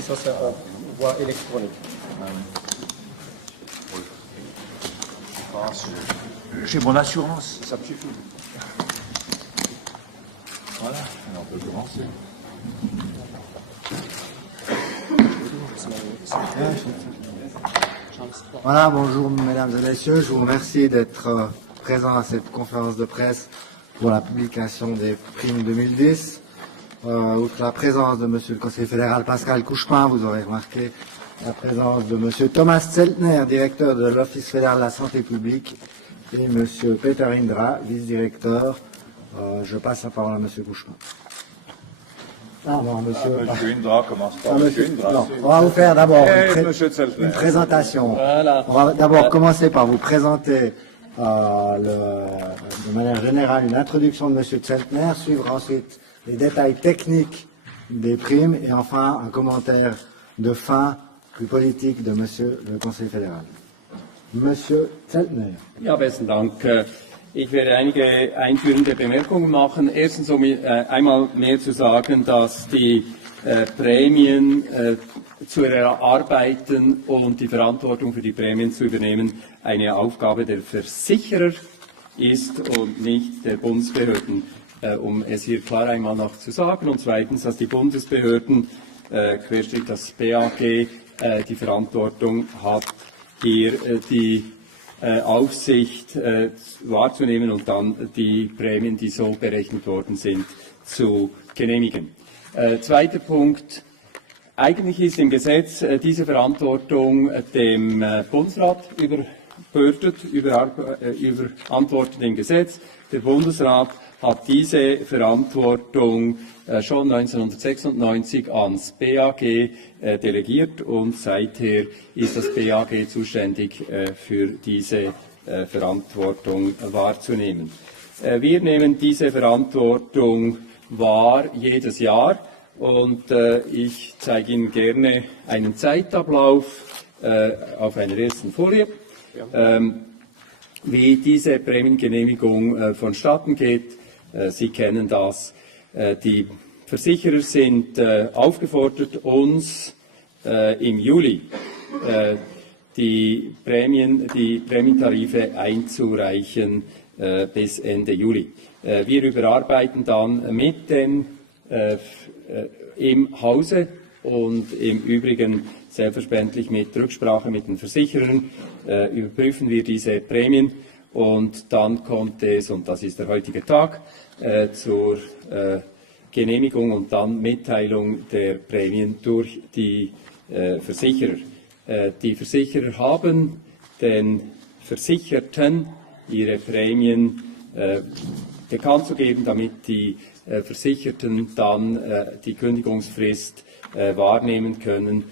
Ça, c'est voie électronique. J'ai mon assurance, ça me suffit. Voilà, alors on peut commencer. Voilà, bonjour mesdames et messieurs, je vous remercie d'être présents à cette conférence de presse pour la publication des primes 2010. Outre la présence de monsieur le conseiller fédéral Pascal Couchepin, vous aurez remarqué la présence de monsieur Thomas Zeltner, directeur de l'Office fédéral de la santé publique, et monsieur Peter Indra, vice-directeur. Je passe la parole à monsieur Couchepin. Ah non, monsieur. Monsieur Indra commence par monsieur Indra. Non, on va vous faire d'abord une une présentation. Voilà. On va d'abord commencer par vous présenter de manière générale une introduction de monsieur Zeltner, suivre ensuite les détails techniques des primes et enfin un commentaire de fin plus politique de monsieur le conseiller fédéral. Monsieur Zeltner. Ja, besten Dank. Ich werde einige einführende Bemerkungen machen. Erstens, um einmal mehr zu sagen, dass die Prämien zu erarbeiten und die Verantwortung für die Prämien zu übernehmen eine Aufgabe der Versicherer ist und nicht der Bundesbehörden, um es hier klar einmal noch zu sagen. Und zweitens, dass die Bundesbehörden, querstrich das BAG, die Verantwortung hat, hier die Aufsicht wahrzunehmen und dann die Prämien, die so berechnet worden sind, zu genehmigen. Zweiter Punkt. Eigentlich ist im Gesetz diese Verantwortung dem Bundesrat überbürdet, überantwortet im Gesetz. Der Bundesrat hat diese Verantwortung schon 1996 ans BAG delegiert und seither ist das BAG zuständig für diese Verantwortung wahrzunehmen. Wir nehmen diese Verantwortung wahr jedes Jahr und ich zeige Ihnen gerne einen Zeitablauf auf einer ersten Folie, wie diese Prämiengenehmigung vonstatten geht. Sie kennen das. Die Versicherer sind aufgefordert, uns im Juli die Prämientarife einzureichen bis Ende Juli. Wir überarbeiten dann mit den im Hause und im Übrigen selbstverständlich mit Rücksprache mit den Versicherern überprüfen wir diese Prämien. Und dann kommt es, und das ist der heutige Tag, zur Genehmigung und dann Mitteilung der Prämien durch die Versicherer. Die Versicherer haben den Versicherten ihre Prämien bekannt zu geben, damit die Versicherten dann die Kündigungsfrist wahrnehmen können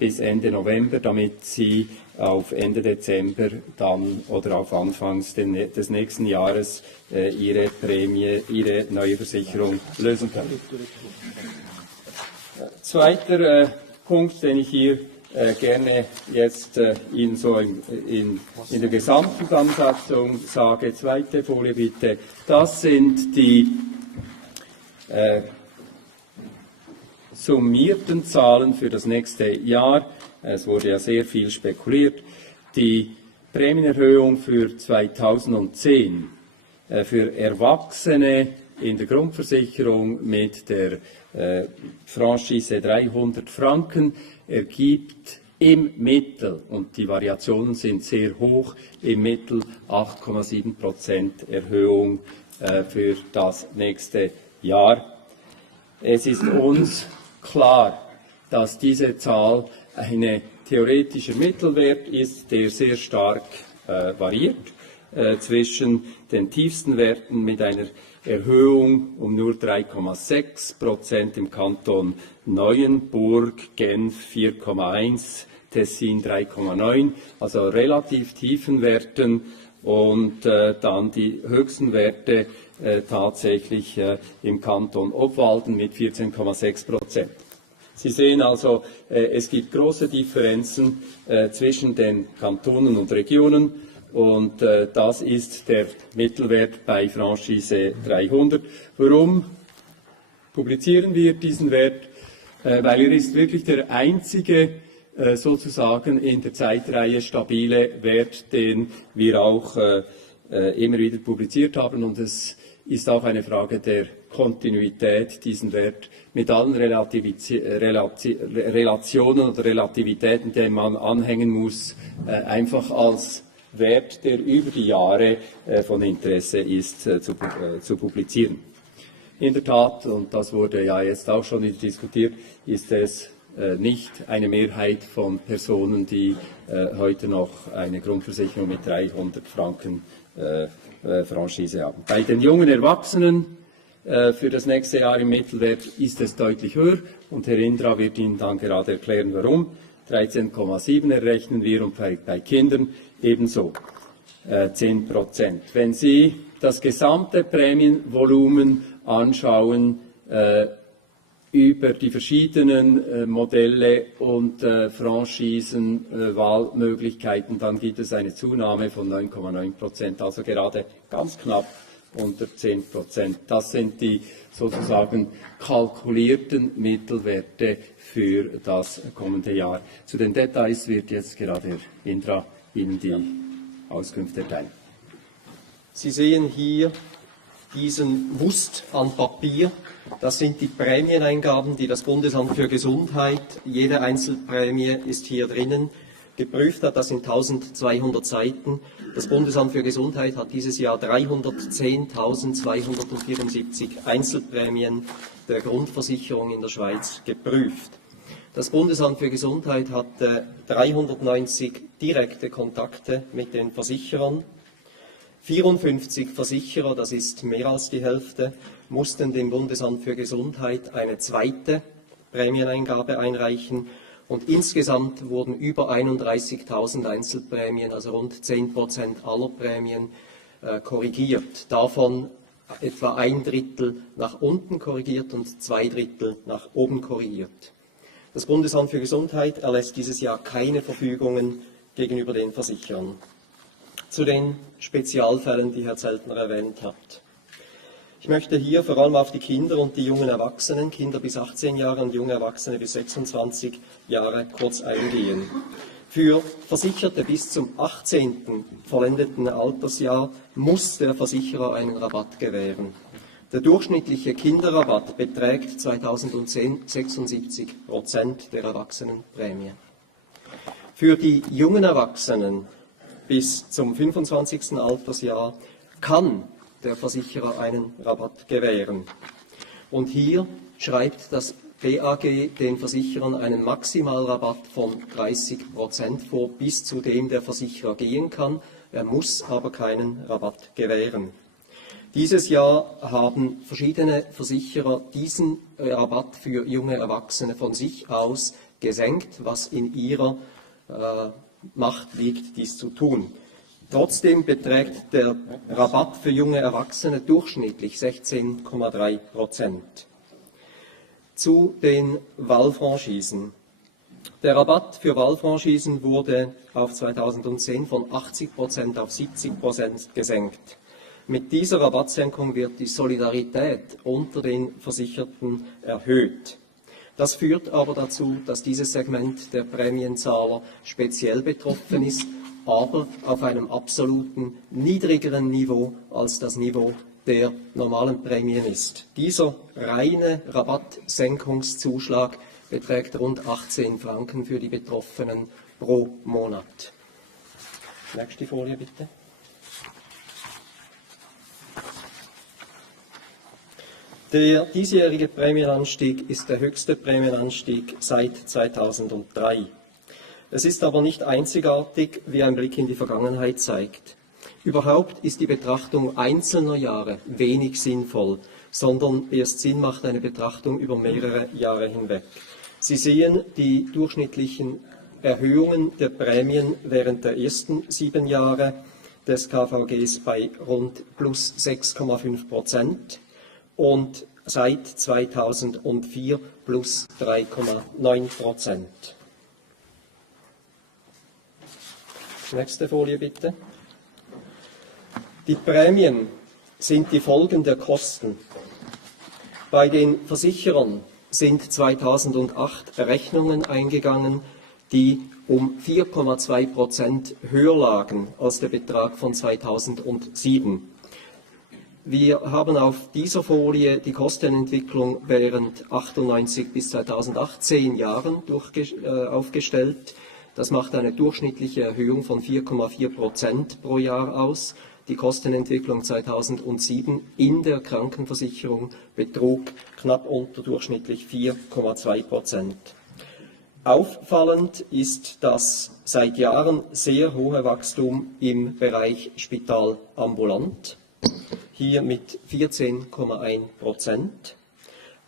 bis Ende November, damit sie auf Ende Dezember dann oder auf Anfangs des nächsten Jahres ihre Prämie, ihre neue Versicherung lösen können. Zweiter Punkt, den ich hier gerne jetzt Ihnen so in der gesamten Zusammenfassung sage, zweite Folie bitte, das sind die summierten Zahlen für das nächste Jahr. Es wurde ja sehr viel spekuliert. Die Prämienerhöhung für 2010 für Erwachsene in der Grundversicherung mit der Franchise 300 Franken ergibt im Mittel, und die Variationen sind sehr hoch, im Mittel 8,7% Erhöhung für das nächste Jahr. Es ist uns klar, dass diese Zahl ein theoretischer Mittelwert ist, der sehr stark variiert zwischen den tiefsten Werten mit einer Erhöhung um nur 3,6% im Kanton Neuenburg, Genf 4,1%, Tessin 3,9%, also relativ tiefen Werten, und dann die höchsten Werte tatsächlich im Kanton Obwalden mit 14,6%. Sie sehen also, es gibt große Differenzen zwischen den Kantonen und Regionen, und das ist der Mittelwert bei Franchise 300. Warum publizieren wir diesen Wert? Weil er ist wirklich der einzige sozusagen in der Zeitreihe stabile Wert, den wir auch immer wieder publiziert haben, und es ist auch eine Frage der Kontinuität, diesen Wert mit allen Relationen oder Relativitäten, die man anhängen muss, einfach als Wert, der über die Jahre von Interesse ist, zu publizieren. In der Tat, und das wurde ja jetzt auch schon diskutiert, ist es nicht eine Mehrheit von Personen, die heute noch eine Grundversicherung mit 300 Franken Franchise haben. Bei den jungen Erwachsenen für das nächste Jahr im Mittelwert ist es deutlich höher, und Herr Indra wird Ihnen dann gerade erklären, warum. 13,7 errechnen wir, und bei Kindern ebenso 10%. Wenn Sie das gesamte Prämienvolumen anschauen, über die verschiedenen Modelle und Franchisen, Wahlmöglichkeiten, dann gibt es eine Zunahme von 9,9%, also gerade ganz knapp unter 10%. Das sind die sozusagen kalkulierten Mittelwerte für das kommende Jahr. Zu den Details wird jetzt gerade Herr Indra Ihnen die Auskünfte erteilen. Sie sehen hier diesen Wust an Papier. Das sind die Prämieneingaben, die das Bundesamt für Gesundheit, jede Einzelprämie ist hier drinnen, geprüft hat. Das sind 1200 Seiten. Das Bundesamt für Gesundheit hat dieses Jahr 310.274 Einzelprämien der Grundversicherung in der Schweiz geprüft. Das Bundesamt für Gesundheit hat 390 direkte Kontakte mit den Versicherern. 54 Versicherer, das ist mehr als die Hälfte, mussten dem Bundesamt für Gesundheit eine zweite Prämieneingabe einreichen, und insgesamt wurden über 31.000 Einzelprämien, also rund 10% aller Prämien, korrigiert. Davon etwa 1/3 nach unten korrigiert und 2/3 nach oben korrigiert. Das Bundesamt für Gesundheit erlässt dieses Jahr keine Verfügungen gegenüber den Versicherern. Zu den Spezialfällen, die Herr Zeltner erwähnt hat. Ich möchte hier vor allem auf die Kinder und die jungen Erwachsenen, Kinder bis 18 Jahre und junge Erwachsene bis 26 Jahre, kurz eingehen. Für Versicherte bis zum 18. vollendeten Altersjahr muss der Versicherer einen Rabatt gewähren. Der durchschnittliche Kinderrabatt beträgt 2010 76% der Erwachsenenprämie. Für die jungen Erwachsenen bis zum 25. Altersjahr kann der Versicherer einen Rabatt gewähren. Und hier schreibt das BAG den Versicherern einen Maximalrabatt von 30% vor, bis zu dem der Versicherer gehen kann. Er muss aber keinen Rabatt gewähren. Dieses Jahr haben verschiedene Versicherer diesen Rabatt für junge Erwachsene von sich aus gesenkt, was in ihrer Macht liegt, dies zu tun. Trotzdem beträgt der Rabatt für junge Erwachsene durchschnittlich 16,3%. Zu den Wahlfranchisen. Der Rabatt für Wahlfranchisen wurde auf 2010 von 80% auf 70% gesenkt. Mit dieser Rabattsenkung wird die Solidarität unter den Versicherten erhöht. Das führt aber dazu, dass dieses Segment der Prämienzahler speziell betroffen ist, aber auf einem absoluten niedrigeren Niveau als das Niveau der normalen Prämien ist. Dieser reine Rabattsenkungszuschlag beträgt rund 18 Franken für die Betroffenen pro Monat. Nächste Folie bitte. Der diesjährige Prämienanstieg ist der höchste Prämienanstieg seit 2003. Es ist aber nicht einzigartig, wie ein Blick in die Vergangenheit zeigt. Überhaupt ist die Betrachtung einzelner Jahre wenig sinnvoll, sondern erst Sinn macht eine Betrachtung über mehrere Jahre hinweg. Sie sehen die durchschnittlichen Erhöhungen der Prämien während der ersten 7 Jahre des KVGs bei rund plus 6,5% und seit 2004 plus 3,9%. Nächste Folie bitte. Die Prämien sind die Folgen der Kosten. Bei den Versicherern sind 2008 Rechnungen eingegangen, die um 4,2% höher lagen als der Betrag von 2007. Wir haben auf dieser Folie die Kostenentwicklung während 98 bis 2018 Jahren aufgestellt. Das macht eine durchschnittliche Erhöhung von 4,4% pro Jahr aus. Die Kostenentwicklung 2007 in der Krankenversicherung betrug knapp unterdurchschnittlich 4,2%. Auffallend ist das seit Jahren sehr hohe Wachstum im Bereich Spital ambulant, hier mit 14,1%,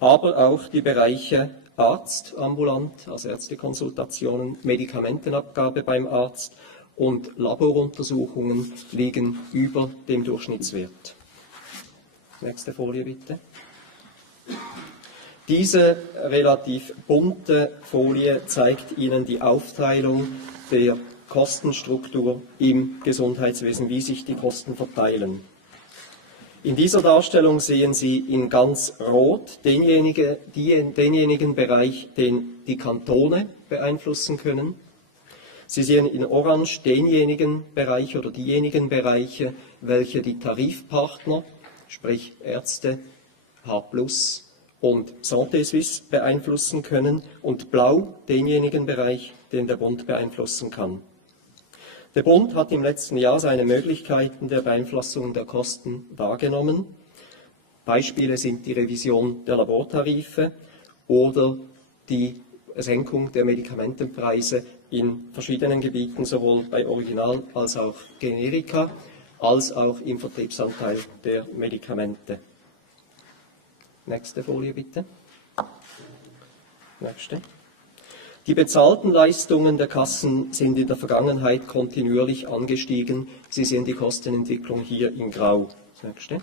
aber auch die Bereiche Arzt ambulant, also Ärztekonsultationen, Medikamentenabgabe beim Arzt und Laboruntersuchungen liegen über dem Durchschnittswert. Nächste Folie bitte. Diese relativ bunte Folie zeigt Ihnen die Aufteilung der Kostenstruktur im Gesundheitswesen, wie sich die Kosten verteilen. In dieser Darstellung sehen Sie in ganz rot denjenigen Bereich, den die Kantone beeinflussen können. Sie sehen in orange denjenigen Bereich oder diejenigen Bereiche, welche die Tarifpartner, sprich Ärzte, H+ und Santé Suisse beeinflussen können, und blau denjenigen Bereich, den der Bund beeinflussen kann. Der Bund hat im letzten Jahr seine Möglichkeiten der Beeinflussung der Kosten wahrgenommen. Beispiele sind die Revision der Labortarife oder die Senkung der Medikamentenpreise in verschiedenen Gebieten, sowohl bei Original- als auch Generika, als auch im Vertriebsanteil der Medikamente. Nächste Folie bitte. Nächste. Die bezahlten Leistungen der Kassen sind in der Vergangenheit kontinuierlich angestiegen. Sie sehen die Kostenentwicklung hier in Grau. Nächste.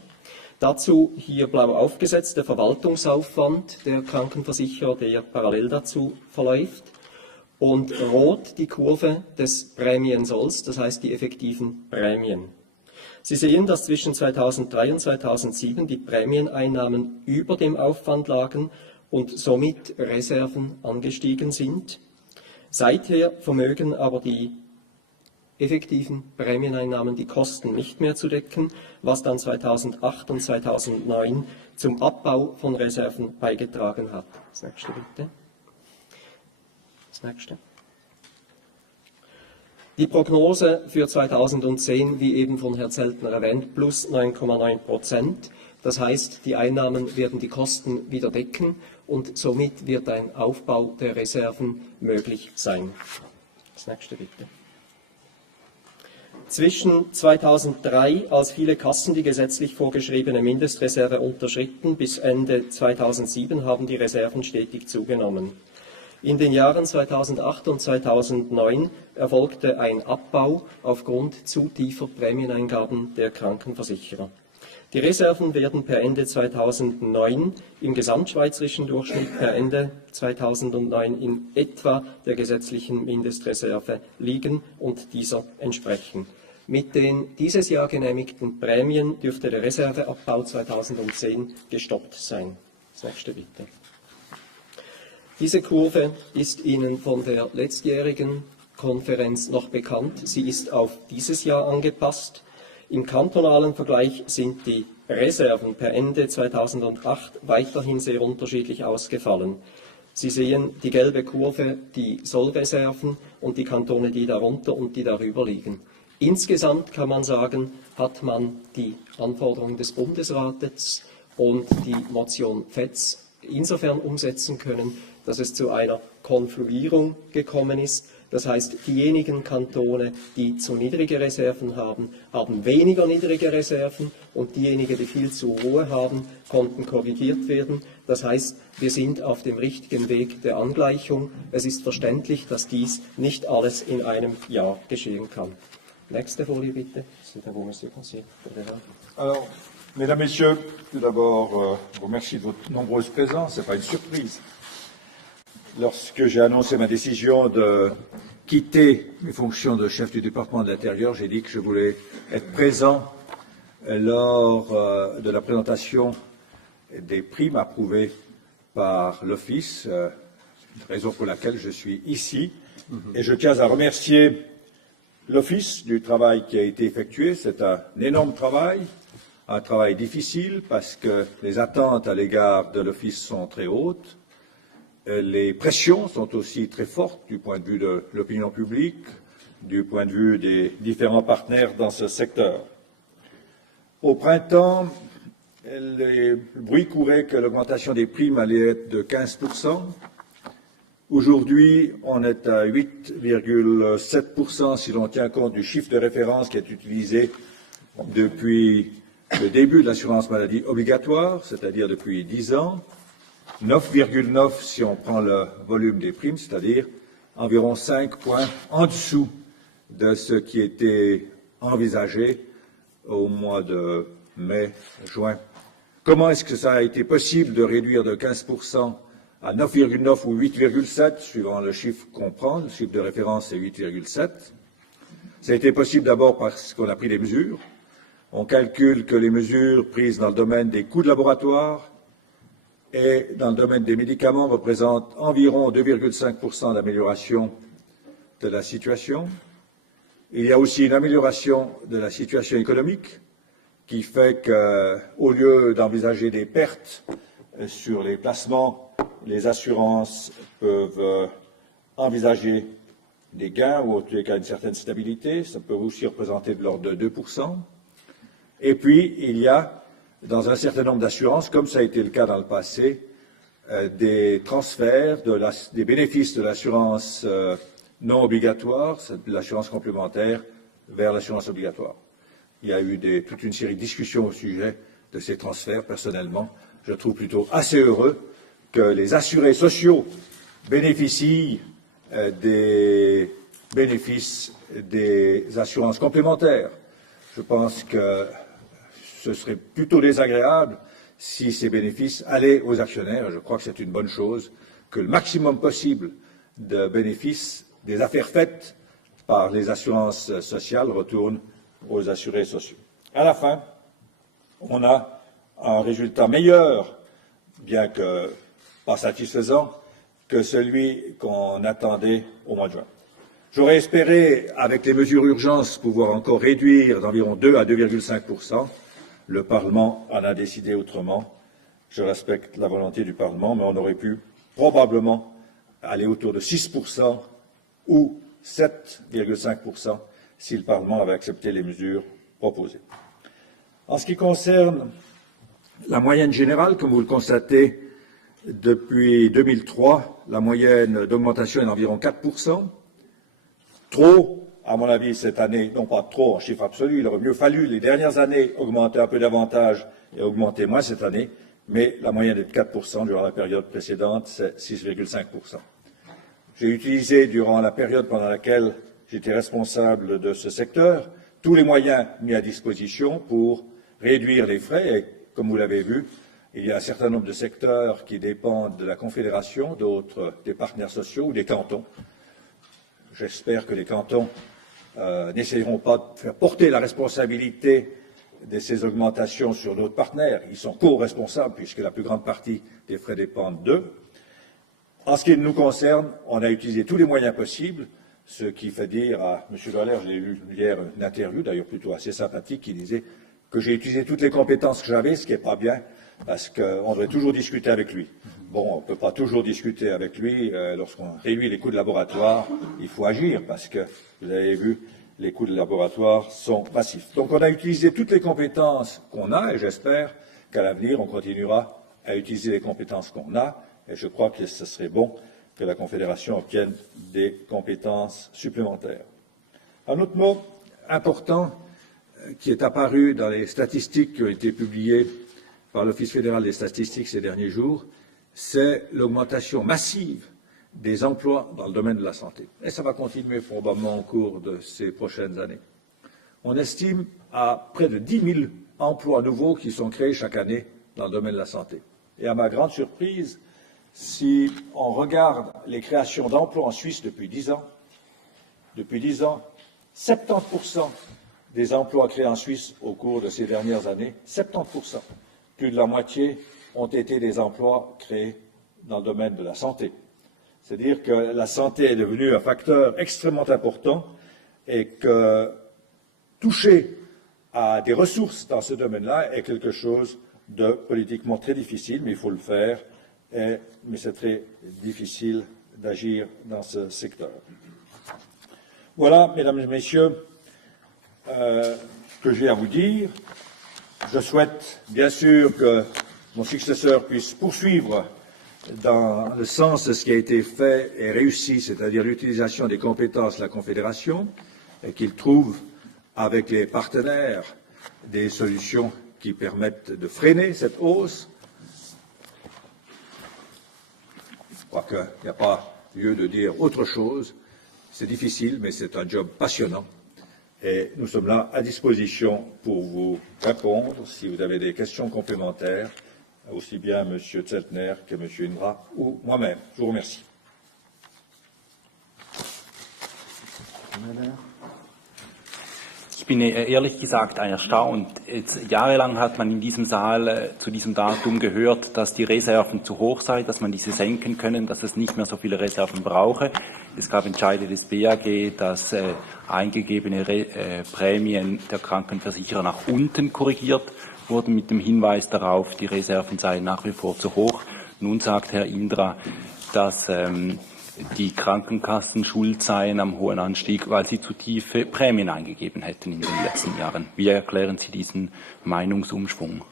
Dazu hier blau aufgesetzt der Verwaltungsaufwand der Krankenversicherer, der parallel dazu verläuft. Und rot die Kurve des Prämiensolls, das heißt die effektiven Prämien. Sie sehen, dass zwischen 2003 und 2007 die Prämieneinnahmen über dem Aufwand lagen und somit Reserven angestiegen sind. Seither vermögen aber die effektiven Prämieneinnahmen die Kosten nicht mehr zu decken, was dann 2008 und 2009 zum Abbau von Reserven beigetragen hat. Das nächste bitte. Das nächste. Die Prognose für 2010, wie eben von Herrn Zeltner erwähnt, plus 9,9%. Das heißt, die Einnahmen werden die Kosten wieder decken und somit wird ein Aufbau der Reserven möglich sein. Das nächste bitte. Zwischen 2003, als viele Kassen die gesetzlich vorgeschriebene Mindestreserve unterschritten, bis Ende 2007 haben die Reserven stetig zugenommen. In den Jahren 2008 und 2009 erfolgte ein Abbau aufgrund zu tiefer Prämieneingaben der Krankenversicherer. Die Reserven werden per Ende 2009 im gesamtschweizerischen Durchschnitt per Ende 2009 in etwa der gesetzlichen Mindestreserve liegen und dieser entsprechen. Mit den dieses Jahr genehmigten Prämien dürfte der Reserveabbau 2010 gestoppt sein. Das nächste bitte. Diese Kurve ist Ihnen von der letztjährigen Konferenz noch bekannt. Sie ist auf dieses Jahr angepasst. Im kantonalen Vergleich sind die Reserven per Ende 2008 weiterhin sehr unterschiedlich ausgefallen. Sie sehen die gelbe Kurve, die Sollreserven, und die Kantone, die darunter und die darüber liegen. Insgesamt kann man sagen, hat man die Anforderungen des Bundesrates und die Motion Fetz insofern umsetzen können, dass es zu einer Konfluierung gekommen ist. Das heißt, diejenigen Kantone, die zu niedrige Reserven haben, haben weniger niedrige Reserven, und diejenigen, die viel zu hohe haben, konnten korrigiert werden. Das heißt, wir sind auf dem richtigen Weg der Angleichung. Es ist verständlich, dass dies nicht alles in einem Jahr geschehen kann. Nächste Folie bitte. Alors, mesdames, messieurs, tout d'abord, je vous remercie de votre nombreuse présence. Ce n'est pas une surprise. Lorsque j'ai annoncé ma décision de quitter mes fonctions de chef du département de l'Intérieur, j'ai dit que je voulais être présent lors de la présentation des primes approuvées par l'Office, raison pour laquelle je suis ici. Et je tiens à remercier l'Office du travail qui a été effectué. C'est un énorme travail, un travail difficile parce que les attentes à l'égard de l'Office sont très hautes. Les pressions sont aussi très fortes du point de vue de l'opinion publique, du point de vue des différents partenaires dans ce secteur. Au printemps, le bruit courait que l'augmentation des primes allait être de 15%. Aujourd'hui, on est à 8,7% si l'on tient compte du chiffre de référence qui est utilisé depuis le début de l'assurance maladie obligatoire, c'est-à-dire depuis 10 ans. 9,9 si on prend le volume des primes, c'est-à-dire environ 5 points en dessous de ce qui était envisagé au mois de mai, juin. Comment est-ce que ça a été possible de réduire de 15% à 9,9 ou 8,7, suivant le chiffre qu'on prend, le chiffre de référence c'est 8,7. Ça a été possible d'abord parce qu'on a pris des mesures. On calcule que les mesures prises dans le domaine des coûts de laboratoire et dans le domaine des médicaments représentent environ 2,5% d'amélioration de la situation. Il y a aussi une amélioration de la situation économique qui fait qu'au lieu d'envisager des pertes sur les placements, les assurances peuvent envisager des gains ou en tous les cas une certaine stabilité. Ça peut aussi représenter de l'ordre de 2%. Et puis, il y a, dans un certain nombre d'assurances, comme ça a été le cas dans le passé, des transferts des bénéfices de l'assurance non obligatoire, de l'assurance complémentaire, vers l'assurance obligatoire. Il y a eu toute une série de discussions au sujet de ces transferts. Personnellement, je trouve plutôt assez heureux que les assurés sociaux bénéficient des bénéfices des assurances complémentaires. Je pense que ce serait plutôt désagréable si ces bénéfices allaient aux actionnaires. Je crois que c'est une bonne chose que le maximum possible de bénéfices des affaires faites par les assurances sociales retournent aux assurés sociaux. À la fin, on a un résultat meilleur, bien que pas satisfaisant, que celui qu'on attendait au mois de juin. J'aurais espéré, avec les mesures urgences, pouvoir encore réduire d'environ 2 à 2,5%. Le Parlement en a décidé autrement. Je respecte la volonté du Parlement, mais on aurait pu probablement aller autour de 6% ou 7,5% si le Parlement avait accepté les mesures proposées. En ce qui concerne la moyenne générale, comme vous le constatez, depuis 2003, la moyenne d'augmentation est d'environ 4%. Trop, à mon avis, cette année, non pas trop en chiffre absolu, il aurait mieux fallu les dernières années augmenter un peu davantage et augmenter moins cette année, mais la moyenne est de 4%, durant la période précédente, c'est 6,5%. J'ai utilisé, durant la période pendant laquelle j'étais responsable de ce secteur, tous les moyens mis à disposition pour réduire les frais. Et comme vous l'avez vu, il y a un certain nombre de secteurs qui dépendent de la Confédération, d'autres des partenaires sociaux ou des cantons. J'espère que les cantons n'essaieront pas de faire porter la responsabilité de ces augmentations sur d'autres partenaires. Ils sont co-responsables puisque la plus grande partie des frais dépendent d'eux. En ce qui nous concerne, on a utilisé tous les moyens possibles, ce qui fait dire à M. Doller, je l'ai lu hier une interview, d'ailleurs plutôt assez sympathique, qui disait que j'ai utilisé toutes les compétences que j'avais, ce qui n'est pas bien, parce qu'on devrait toujours discuter avec lui. Bon, on ne peut pas toujours discuter avec lui. Lorsqu'on réduit les coûts de laboratoire, il faut agir, parce que, vous avez vu, les coûts de laboratoire sont massifs. Donc on a utilisé toutes les compétences qu'on a, et j'espère qu'à l'avenir, on continuera à utiliser les compétences qu'on a, et je crois que ce serait bon que la Confédération obtienne des compétences supplémentaires. Un autre mot important qui est apparu dans les statistiques qui ont été publiées par l'Office fédéral des statistiques ces derniers jours, c'est l'augmentation massive des emplois dans le domaine de la santé. Et ça va continuer probablement au cours de ces prochaines années. On estime à près de 10 000 emplois nouveaux qui sont créés chaque année dans le domaine de la santé. Et à ma grande surprise, si on regarde les créations d'emplois en Suisse depuis 10 ans, 70% des emplois créés en Suisse au cours de ces dernières années, 70%, plus de la moitié, ont été des emplois créés dans le domaine de la santé. C'est-à-dire que la santé est devenue un facteur extrêmement important et que toucher à des ressources dans ce domaine-là est quelque chose de politiquement très difficile, mais il faut le faire, mais c'est très difficile d'agir dans ce secteur. Voilà, mesdames et messieurs, ce que j'ai à vous dire. Je souhaite bien sûr que mon successeur puisse poursuivre dans le sens de ce qui a été fait et réussi, c'est-à-dire l'utilisation des compétences de la Confédération, et qu'il trouve avec les partenaires des solutions qui permettent de freiner cette hausse. Je crois qu'il n'y a pas lieu de dire autre chose. C'est difficile, mais c'est un job passionnant. Et nous sommes là à disposition pour vous répondre si vous avez des questions complémentaires, aussi bien M. Zeltner que M. Indra ou moi-même. Je vous remercie. Ich bin ehrlich gesagt erstaunt. Jetzt, jahrelang hat man in diesem Saal zu diesem Datum gehört, dass die Reserven zu hoch seien, dass man diese senken können, dass es nicht mehr so viele Reserven brauche. Es gab Entscheide des BAG, dass eingegebene Prämien der Krankenversicherer nach unten korrigiert wurden mit dem Hinweis darauf, die Reserven seien nach wie vor zu hoch. Nun sagt Herr Indra, dass die Krankenkassen schuld seien am hohen Anstieg, weil sie zu tiefe Prämien eingegeben hätten in den letzten Jahren. Wie erklären Sie diesen Meinungsumschwung?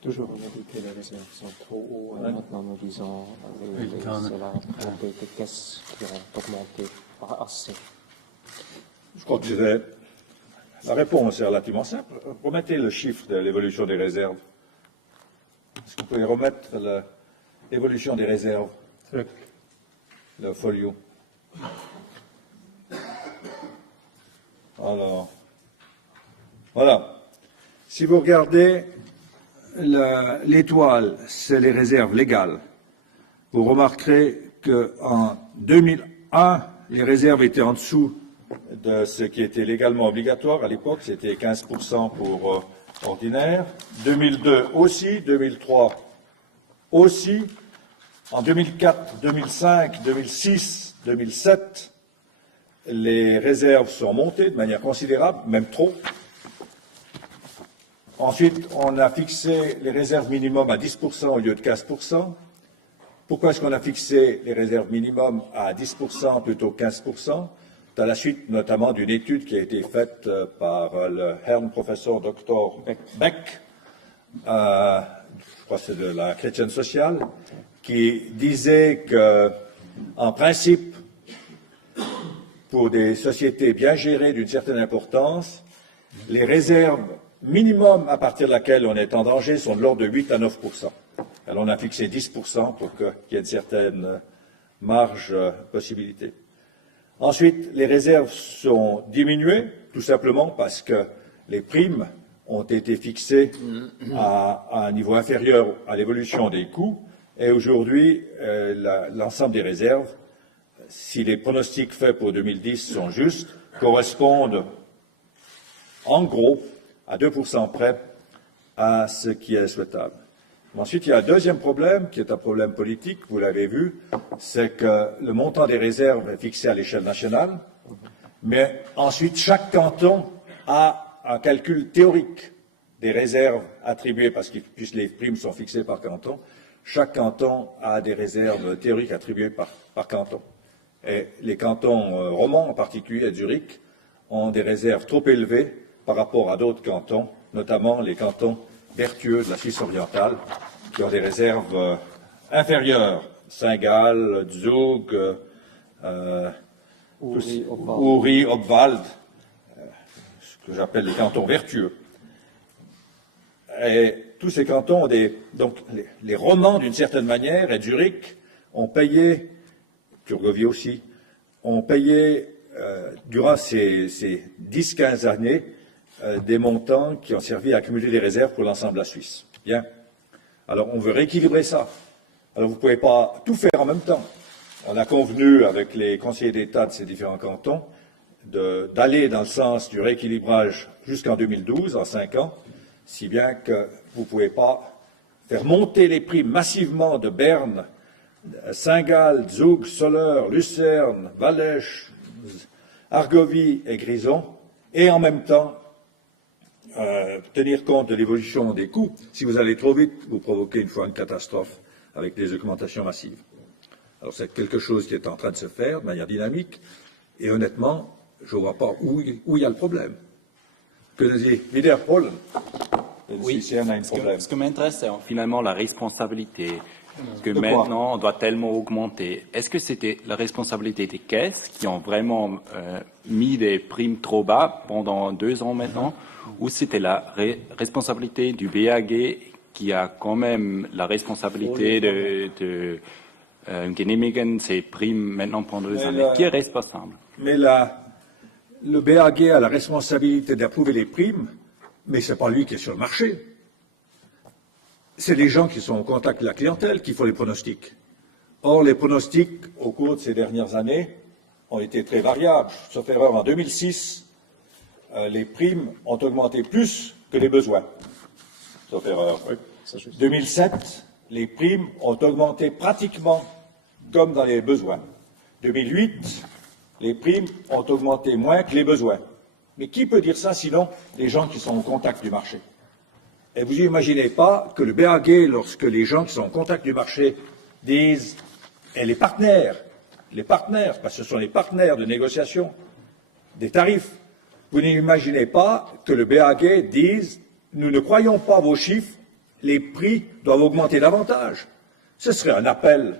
Toujours, on a dit que les réserves sont trop hauts. Maintenant, nous disons cela pour des caisses qui ont augmenté pas assez. Je crois que la réponse est relativement simple. Remettez le chiffre de l'évolution des réserves. Est-ce que vous pouvez remettre l'évolution des réserves? Le folio. Alors, voilà. Si vous regardez l'étoile, c'est les réserves légales. Vous remarquerez qu'en 2001, les réserves étaient en dessous de ce qui était légalement obligatoire. À l'époque, c'était 15% pour ordinaire. 2002 aussi, 2003 aussi. En 2004, 2005, 2006, 2007, les réserves sont montées de manière considérable, même trop. Ensuite, on a fixé les réserves minimum à 10% au lieu de 15%. Pourquoi est-ce qu'on a fixé les réserves minimum à 10% plutôt que 15%? C'est à la suite notamment d'une étude qui a été faite par le Herrn Professeur Dr. Beck, je crois que c'est de la chrétienne sociale, qui disait que, en principe, pour des sociétés bien gérées d'une certaine importance, les réserves minimum à partir de laquelle on est en danger sont de l'ordre de 8 à 9%. Alors on a fixé 10% pour qu'il y ait une certaine marge possibilité. Ensuite, les réserves sont diminuées, tout simplement parce que les primes ont été fixées à un niveau inférieur à l'évolution des coûts. Et aujourd'hui, l'ensemble des réserves, si les pronostics faits pour 2010 sont justes, correspondent en gros à 2% près à ce qui est souhaitable. Ensuite, il y a un deuxième problème, qui est un problème politique, vous l'avez vu, c'est que le montant des réserves est fixé à l'échelle nationale, mais ensuite, chaque canton a un calcul théorique des réserves attribuées, puisque les primes sont fixées par canton. Chaque canton a des réserves théoriques attribuées par canton. Et les cantons romans, en particulier à Zurich, ont des réserves trop élevées par rapport à d'autres cantons, notamment les cantons vertueux de la Suisse orientale, qui ont des réserves inférieures. Saint-Gall, Zug, Uri, Obwald, ce que j'appelle les cantons vertueux. Et tous ces cantons ont donc les romans, d'une certaine manière, et Zurich ont payé, Thurgovie aussi, ont payé durant ces 10-15 années des montants qui ont servi à accumuler des réserves pour l'ensemble de la Suisse. Bien. Alors on veut rééquilibrer ça. Alors vous ne pouvez pas tout faire en même temps. On a convenu avec les conseillers d'État de ces différents cantons d'aller dans le sens du rééquilibrage jusqu'en 2012, en 5 ans, si bien que vous ne pouvez pas faire monter les prix massivement de Berne, Saint-Gall, Zug, Soleure, Lucerne, Valèche, Argovie et Grison, et en même temps tenir compte de l'évolution des coûts. Si vous allez trop vite, vous provoquez une fois une catastrophe avec des augmentations massives. Alors c'est quelque chose qui est en train de se faire de manière dynamique, et honnêtement, je ne vois pas où il y a le problème. Können Sie wiederholen? Oui, ce que m'intéresse, c'est finalement la responsabilité que De quoi? maintenant on doit tellement augmenter. Est-ce que c'était la responsabilité des caisses qui ont vraiment mis des primes trop bas pendant 2 ans maintenant, ou c'était la responsabilité du BAG qui a quand même la responsabilité de genehmigen ces primes maintenant pendant 2 années? Qui est responsable? Mais le BAG a la responsabilité d'approuver les primes, mais ce n'est pas lui qui est sur le marché. C'est les gens qui sont en contact avec la clientèle qui font les pronostics. Or, les pronostics, au cours de ces dernières années, ont été très variables. Sauf erreur, en 2006, les primes ont augmenté plus que les besoins. Sauf erreur. Oui. 2007, les primes ont augmenté pratiquement comme dans les besoins. 2008, les primes ont augmenté moins que les besoins. Mais qui peut dire ça sinon les gens qui sont au contact du marché? Et vous n'imaginez pas que le BAG, lorsque les gens qui sont en contact du marché disent, et les partenaires, parce que ce sont les partenaires de négociation des tarifs, vous n'imaginez pas que le BAG dise, nous ne croyons pas vos chiffres, les prix doivent augmenter davantage. Ce serait un appel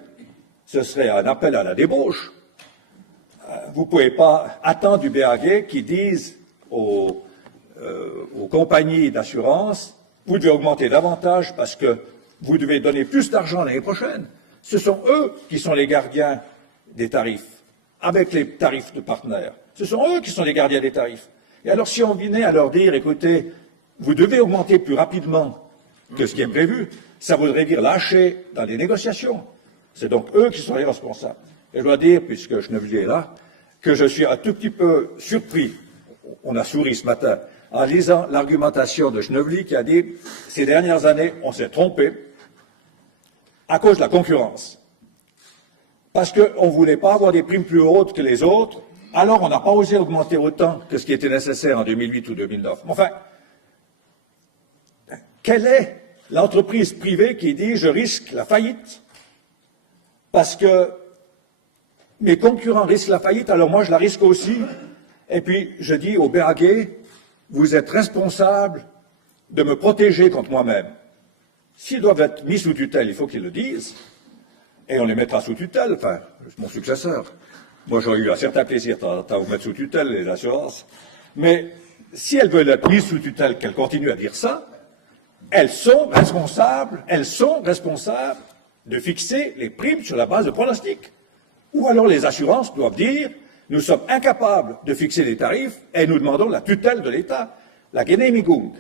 à la débauche. Vous ne pouvez pas attendre du BAG qui dise aux compagnies d'assurance, vous devez augmenter davantage parce que vous devez donner plus d'argent l'année prochaine. Ce sont eux qui sont les gardiens des tarifs, avec les tarifs de partenaires. Ce sont eux qui sont les gardiens des tarifs. Et alors si on venait à leur dire, écoutez, vous devez augmenter plus rapidement que ce qui est prévu, ça voudrait dire lâcher dans les négociations. C'est donc eux qui sont les responsables. Et je dois dire, puisque Schneebly est là, que je suis un tout petit peu surpris, on a souri ce matin, en lisant l'argumentation de Schneebly qui a dit « Ces dernières années, on s'est trompé à cause de la concurrence. Parce qu'on ne voulait pas avoir des primes plus hautes que les autres, alors on n'a pas osé augmenter autant que ce qui était nécessaire en 2008 ou 2009. » Enfin, quelle est l'entreprise privée qui dit « Je risque la faillite parce que mes concurrents risquent la faillite, alors moi je la risque aussi. » Et puis je dis au BAG, vous êtes responsable de me protéger contre moi-même. S'ils doivent être mis sous tutelle, il faut qu'ils le disent, et on les mettra sous tutelle, enfin, mon successeur. Moi, j'aurais eu un certain plaisir à vous mettre sous tutelle, les assurances. Mais si elles veulent être mises sous tutelle, qu'elles continuent à dire ça, elles sont responsables de fixer les primes sur la base de pronostics. Ou alors les assurances doivent dire, nous sommes incapables de fixer les tarifs et nous demandons la tutelle de l'État. La Genehmigung,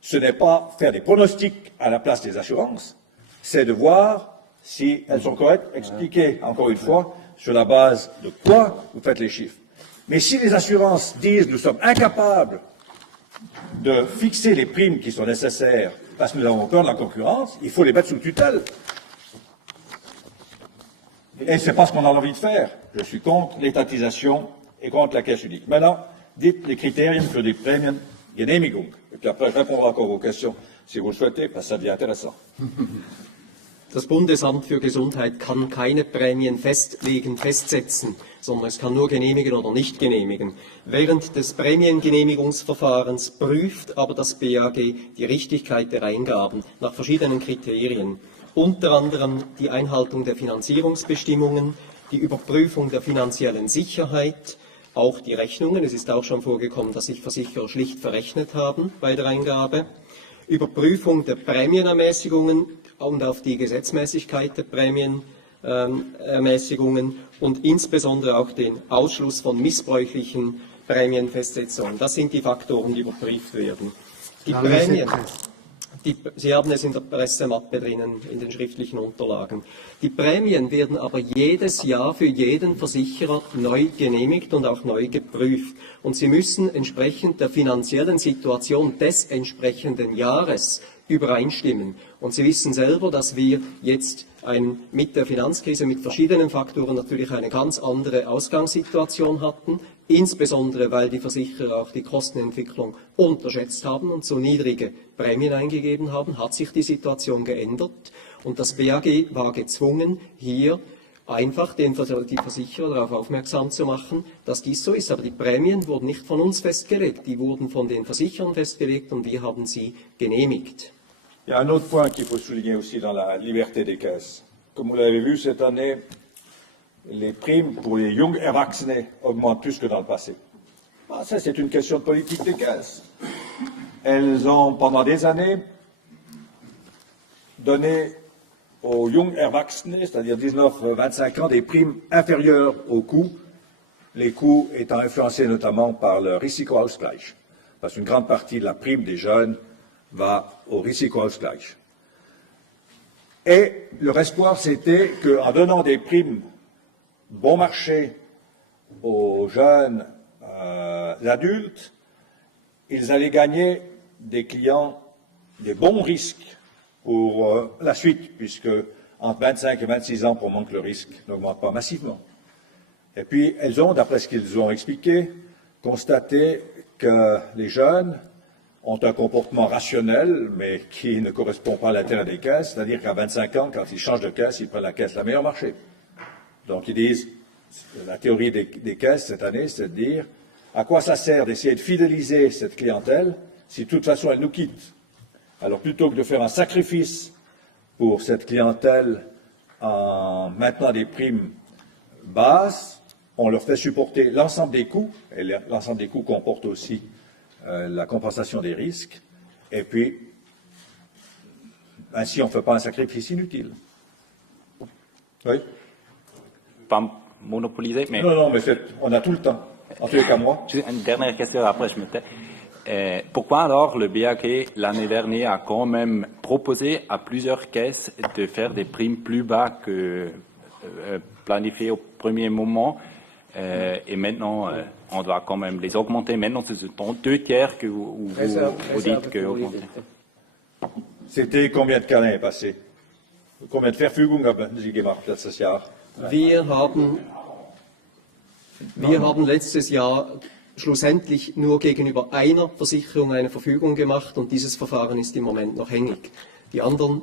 ce n'est pas faire des pronostics à la place des assurances, c'est de voir si elles sont correctes, expliquer encore une fois sur la base de quoi vous faites les chiffres. Mais si les assurances disent nous sommes incapables de fixer les primes qui sont nécessaires parce que nous avons peur de la concurrence, il faut les mettre sous tutelle. Et ce n'est pas ce qu'on a envie de faire. Je suis contre l'étatisation et contre la caisse unique. Maintenant, dites les Kriterien für die Prämiengenehmigung. Et puis après, je répondrai encore aux questions, si vous le souhaitez, parce que ça devient intéressant. Das Bundesamt für Gesundheit kann keine Prämien festsetzen, sondern es kann nur genehmigen oder nicht genehmigen. Während des Prämiengenehmigungsverfahrens prüft aber das BAG die Richtigkeit der Eingaben nach verschiedenen Kriterien. Unter anderem die Einhaltung der Finanzierungsbestimmungen, die Überprüfung der finanziellen Sicherheit, auch die Rechnungen. Es ist auch schon vorgekommen, dass sich Versicherer schlicht verrechnet haben bei der Eingabe. Überprüfung der Prämienermäßigungen und auf die Gesetzmäßigkeit der Prämienermäßigungen und insbesondere auch den Ausschluss von missbräuchlichen Prämienfestsetzungen. Das sind die Faktoren, die überprüft werden. Die Prämien. Sie haben es in der Pressemappe drinnen, in den schriftlichen Unterlagen. Die Prämien werden aber jedes Jahr für jeden Versicherer neu genehmigt und auch neu geprüft. Und sie müssen entsprechend der finanziellen Situation des entsprechenden Jahres übereinstimmen. Und Sie wissen selber, dass wir jetzt mit der Finanzkrise mit verschiedenen Faktoren natürlich eine ganz andere Ausgangssituation hatten, insbesondere weil die Versicherer auch die Kostenentwicklung unterschätzt haben und so niedrige Prämien eingegeben haben, hat sich die Situation geändert und das BAG war gezwungen, hier einfach die Versicherer darauf aufmerksam zu machen, dass dies so ist. Aber die Prämien wurden nicht von uns festgelegt, die wurden von den Versicherern festgelegt und wir haben sie genehmigt. Il y a un autre point qu'il faut souligner aussi dans la liberté des caisses. Comme vous l'avez vu cette année, les primes pour les Jung Erwachsene augmentent plus que dans le passé. Ah, ça, c'est une question de politique des caisses. Elles ont, pendant des années, donné aux Jung Erwachsene, c'est-à-dire 19-25 ans, des primes inférieures aux coûts, les coûts étant influencés notamment par le Risikoausgleich. Parce qu'une grande partie de la prime des jeunes va au Risikoausgleich. Et leur espoir, c'était qu'en donnant des primes bon marché aux jeunes adultes, ils allaient gagner des clients, des bons risques pour la suite, puisque entre 25 et 26 ans, pour le moment que le risque n'augmente pas massivement. Et puis, elles ont, d'après ce qu'ils ont expliqué, constaté que les jeunes ont un comportement rationnel, mais qui ne correspond pas à l'intérêt des caisses, c'est-à-dire qu'à 25 ans, quand ils changent de caisse, ils prennent la caisse la meilleure marché. Donc ils disent, la théorie des caisses cette année, c'est de dire, à quoi ça sert d'essayer de fidéliser cette clientèle si de toute façon elle nous quitte? Alors plutôt que de faire un sacrifice pour cette clientèle en maintenant des primes basses, on leur fait supporter l'ensemble des coûts, et l'ensemble des coûts comporte aussi la compensation des risques, et puis ainsi on ne fait pas un sacrifice inutile. Oui? Pas monopolisé, mais... Non, mais on a tout le temps. En tous les cas, moi. Une dernière question, après je me tais. Pourquoi alors le BAG l'année dernière a quand même proposé à plusieurs caisses de faire des primes plus bas que planifié au premier moment et maintenant on doit quand même les augmenter. Maintenant ce sont 2/3 que vous dites que augmenter. C'était combien de cas l'année passée? Combien de Verfügungen haben Sie gemacht letztes Jahr? Wir haben letztes Jahr schlussendlich nur gegenüber einer Versicherung eine Verfügung gemacht und dieses Verfahren ist im Moment noch hängig. Die anderen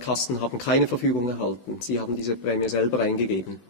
Kassen haben keine Verfügung erhalten. Sie haben diese Prämie selber eingegeben.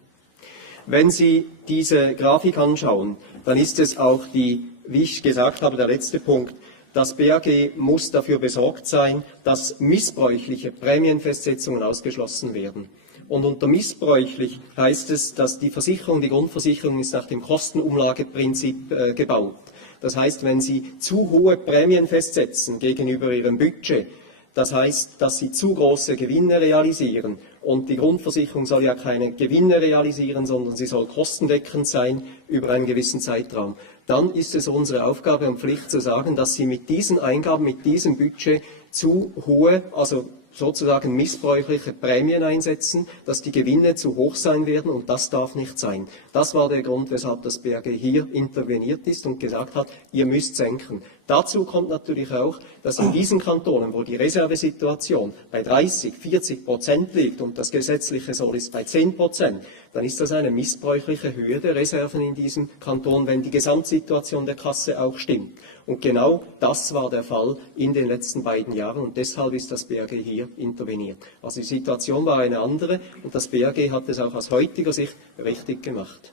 Wenn Sie diese Grafik anschauen, dann ist es auch wie ich gesagt habe, der letzte Punkt. Das BAG muss dafür besorgt sein, dass missbräuchliche Prämienfestsetzungen ausgeschlossen werden. Und unter missbräuchlich heißt es, dass die Versicherung, die Grundversicherung ist nach dem Kostenumlageprinzip gebaut. Das heißt, wenn Sie zu hohe Prämien festsetzen gegenüber Ihrem Budget, das heißt, dass Sie zu große Gewinne realisieren und die Grundversicherung soll ja keine Gewinne realisieren, sondern sie soll kostendeckend sein über einen gewissen Zeitraum. Dann ist es unsere Aufgabe und Pflicht zu sagen, dass Sie mit diesen Eingaben, mit diesem Budget zu hohe, also sozusagen missbräuchliche Prämien einsetzen, dass die Gewinne zu hoch sein werden und das darf nicht sein. Das war der Grund, weshalb das BAG hier interveniert ist und gesagt hat, ihr müsst senken. Dazu kommt natürlich auch, dass in diesen Kantonen, wo die Reservesituation bei 30-40% liegt und das gesetzliche Soll ist bei 10%, dann ist das eine missbräuchliche Höhe der Reserven in diesem Kanton, wenn die Gesamtsituation der Kasse auch stimmt. Und genau das war der Fall in den letzten beiden Jahren und deshalb ist das BAG hier interveniert. Also die Situation war eine andere und das BAG hat es auch aus heutiger Sicht richtig gemacht.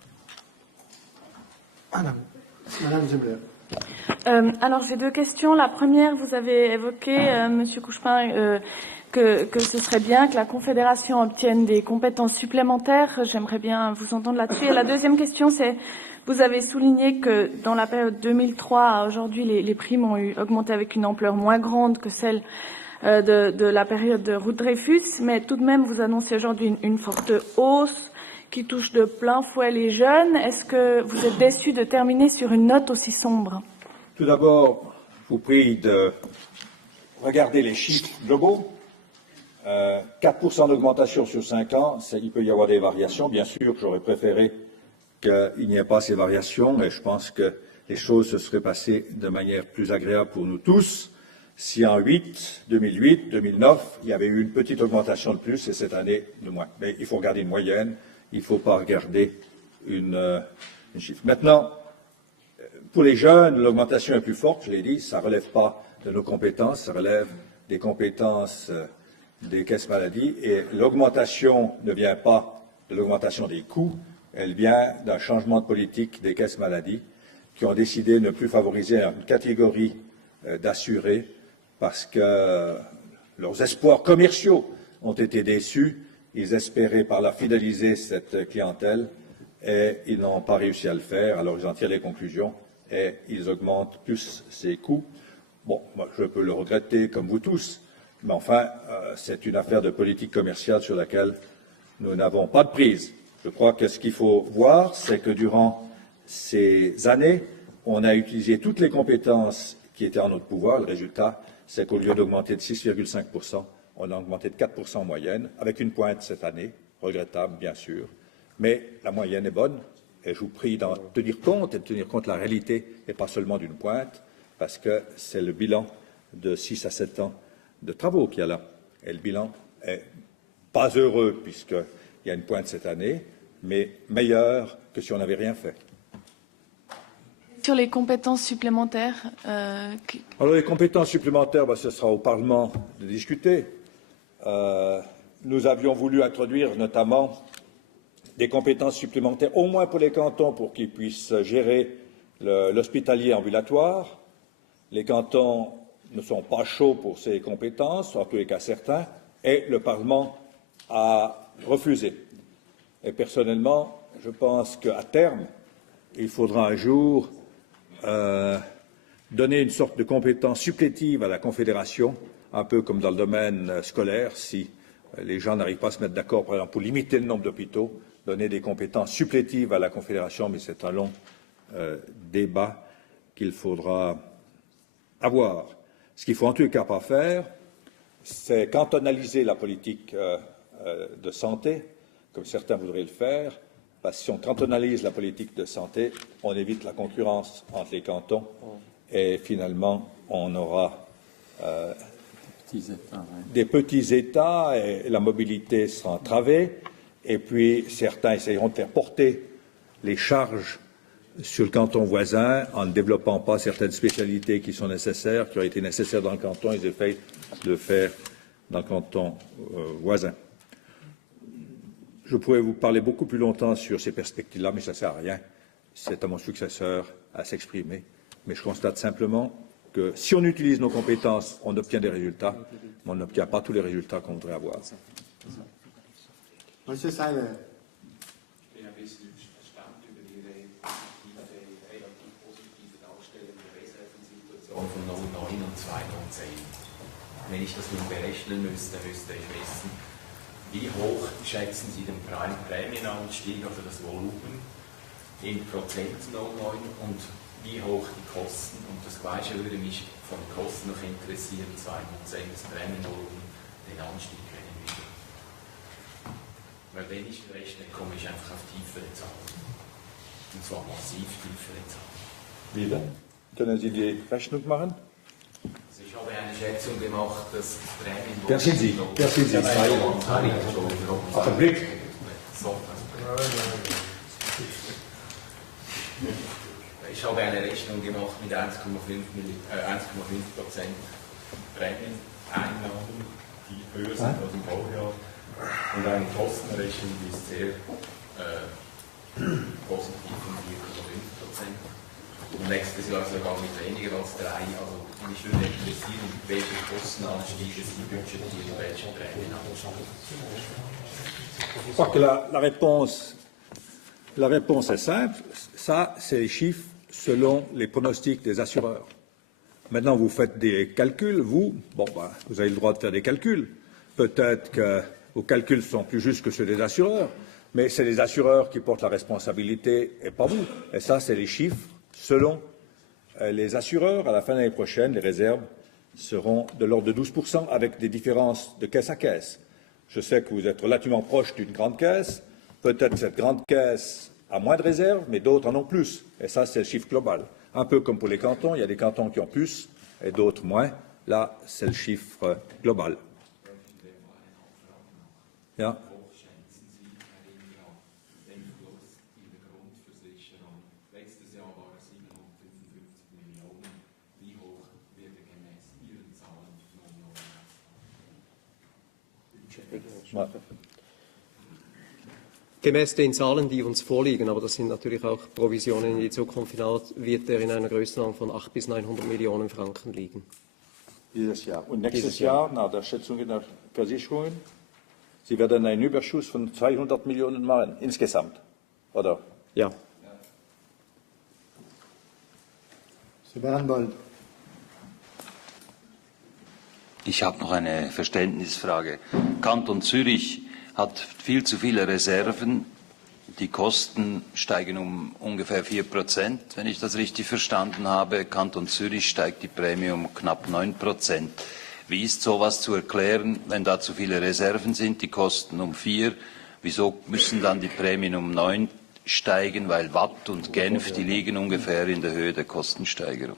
Madame Zimler. Alors j'ai deux questions. La première, vous avez évoqué, Monsieur Couchepin, que ce serait bien que la Confédération obtienne des compétences supplémentaires. J'aimerais bien vous entendre là-dessus. Et la deuxième question, c'est, vous avez souligné que dans la période 2003 à aujourd'hui, les primes ont augmenté avec une ampleur moins grande que celle de la période de Roux-Dreyfus, mais tout de même, vous annoncez aujourd'hui une forte hausse qui touche de plein fouet les jeunes. Est-ce que vous êtes déçu de terminer sur une note aussi sombre? Tout d'abord, je vous prie de regardez les chiffres globaux. 4% d'augmentation sur 5 ans, il peut y avoir des variations. Bien sûr, j'aurais préféré qu'il n'y ait pas ces variations, et je pense que les choses se seraient passées de manière plus agréable pour nous tous si en 2008, 2009, il y avait eu une petite augmentation de plus et cette année de moins. Mais il faut regarder une moyenne, il ne faut pas regarder une chiffre. Maintenant, pour les jeunes, l'augmentation est plus forte, je l'ai dit, ça ne relève pas de nos compétences, ça relève des compétences des caisses maladies, et l'augmentation ne vient pas de l'augmentation des coûts, elle vient d'un changement de politique des caisses maladies qui ont décidé de ne plus favoriser une catégorie d'assurés parce que leurs espoirs commerciaux ont été déçus. Ils espéraient par là fidéliser cette clientèle et ils n'ont pas réussi à le faire. Alors ils en tirent les conclusions et ils augmentent plus ces coûts. Bon, moi, je peux le regretter comme vous tous, mais enfin, c'est une affaire de politique commerciale sur laquelle nous n'avons pas de prise. Je crois que ce qu'il faut voir, c'est que durant ces années, on a utilisé toutes les compétences qui étaient en notre pouvoir. Le résultat, c'est qu'au lieu d'augmenter de 6,5%, on a augmenté de 4% en moyenne, avec une pointe cette année, regrettable bien sûr, mais la moyenne est bonne, et je vous prie d'en tenir compte et de tenir compte de la réalité, et pas seulement d'une pointe, parce que c'est le bilan de 6 à 7 ans de travaux qu'il y a là. Et le bilan est pas heureux, puisqu'il y a une pointe cette année, mais meilleur que si on n'avait rien fait. Sur les compétences supplémentaires Alors les compétences supplémentaires, ce sera au Parlement de discuter. Nous avions voulu introduire notamment des compétences supplémentaires, au moins pour les cantons, pour qu'ils puissent gérer l'hospitalier ambulatoire. Les cantons ne sont pas chauds pour ces compétences, en tous les cas certains, et le Parlement a refusé. Et personnellement, je pense qu'à terme, il faudra un jour donner une sorte de compétence supplétive à la Confédération, un peu comme dans le domaine scolaire, si les gens n'arrivent pas à se mettre d'accord, par exemple, pour limiter le nombre d'hôpitaux, donner des compétences supplétives à la Confédération, mais c'est un long débat qu'il faudra avoir. Ce qu'il ne faut en tout cas pas faire, c'est cantonaliser la politique de santé, comme certains voudraient le faire, parce que si on cantonalise la politique de santé, on évite la concurrence entre les cantons et finalement on aura des petits États et la mobilité sera entravée et puis certains essayeront de faire porter les charges sur le canton voisin en ne développant pas certaines spécialités qui sont nécessaires, qui auraient été nécessaires dans le canton, ils essayent de le faire dans le canton voisin. Je pourrais vous parler beaucoup plus longtemps sur ces perspectives-là, mais ça ne sert à rien. C'est à mon successeur à s'exprimer. Mais je constate simplement que si on utilise nos compétences, on obtient des résultats, mais on n'obtient pas tous les résultats qu'on voudrait avoir. Monsieur Seiler. Ich bin ein bisschen erstaunt über Ihre relativ positive Darstellung der Reservensituation von 2009 und 2010. Wenn ich das nun berechnen müsste ich wissen, wie hoch schätzen Sie den Prämienanstieg, also das Volumen, in Prozent 2009 und wie hoch die Kosten? Und das Gleiche würde mich von den Kosten noch interessieren, 2010 das Prämienvolumen, den Anstieg kennen wir. Weil wenn ich rechne, komme ich einfach auf tiefere Zahlen. Und zwar massiv tiefere Zahlen. Wie denn? Können Sie die Rechnung machen? Also ich habe eine Schätzung gemacht, dass das Prämienvolumen... Wer sind Sie? Auf den Blick. Ich habe eine Rechnung gemacht mit 1,5% Prämieneinnahmen, die höher sind als im Vorjahr. Und eine Kostenrechnung, die ist sehr positiv von 4,5%. Und nächstes Jahr sogar mit weniger als 3%. Also mich würde interessieren, welche Kostenanstiege Sie budgetieren, welche Prämienanstiege. Je crois que la réponse est simple. Ça, c'est les chiffres selon les pronostics des assureurs. Maintenant, vous faites des calculs, vous avez le droit de faire des calculs. Peut-être que vos calculs sont plus justes que ceux des assureurs, mais c'est les assureurs qui portent la responsabilité et pas vous. Et ça, c'est les chiffres selon les assureurs. À la fin de l'année prochaine, les réserves seront de l'ordre de 12%, avec des différences de caisse à caisse. Je sais que vous êtes relativement proche d'une grande caisse. Peut-être que cette grande caisse a moins de réserves, mais d'autres en ont plus. Et ça, c'est le chiffre global. Un peu comme pour les cantons, il y a des cantons qui ont plus et d'autres moins. Là, c'est le chiffre global. Ja. Gemäß den Zahlen, die uns vorliegen, aber das sind natürlich auch Provisionen in die Zukunft hinaus, wird er in einer Größenordnung von 800 bis 900 Millionen Franken liegen. Dieses Jahr. Und nächstes Jahr, nach der Schätzung der Versicherungen, Sie werden einen Überschuss von 200 Millionen machen, insgesamt, oder? Ja. Sebastian Bold. Ich habe noch eine Verständnisfrage. Kanton Zürich hat viel zu viele Reserven. Die Kosten steigen um ungefähr 4%, wenn ich das richtig verstanden habe. Kanton Zürich steigt die Prämie um knapp 9%. Wie ist sowas zu erklären, wenn da zu viele Reserven sind, die Kosten um 4%? Wieso müssen dann die Prämien um 9% steigen? Weil Watt und Genf, die liegen ungefähr in der Höhe der Kostensteigerung.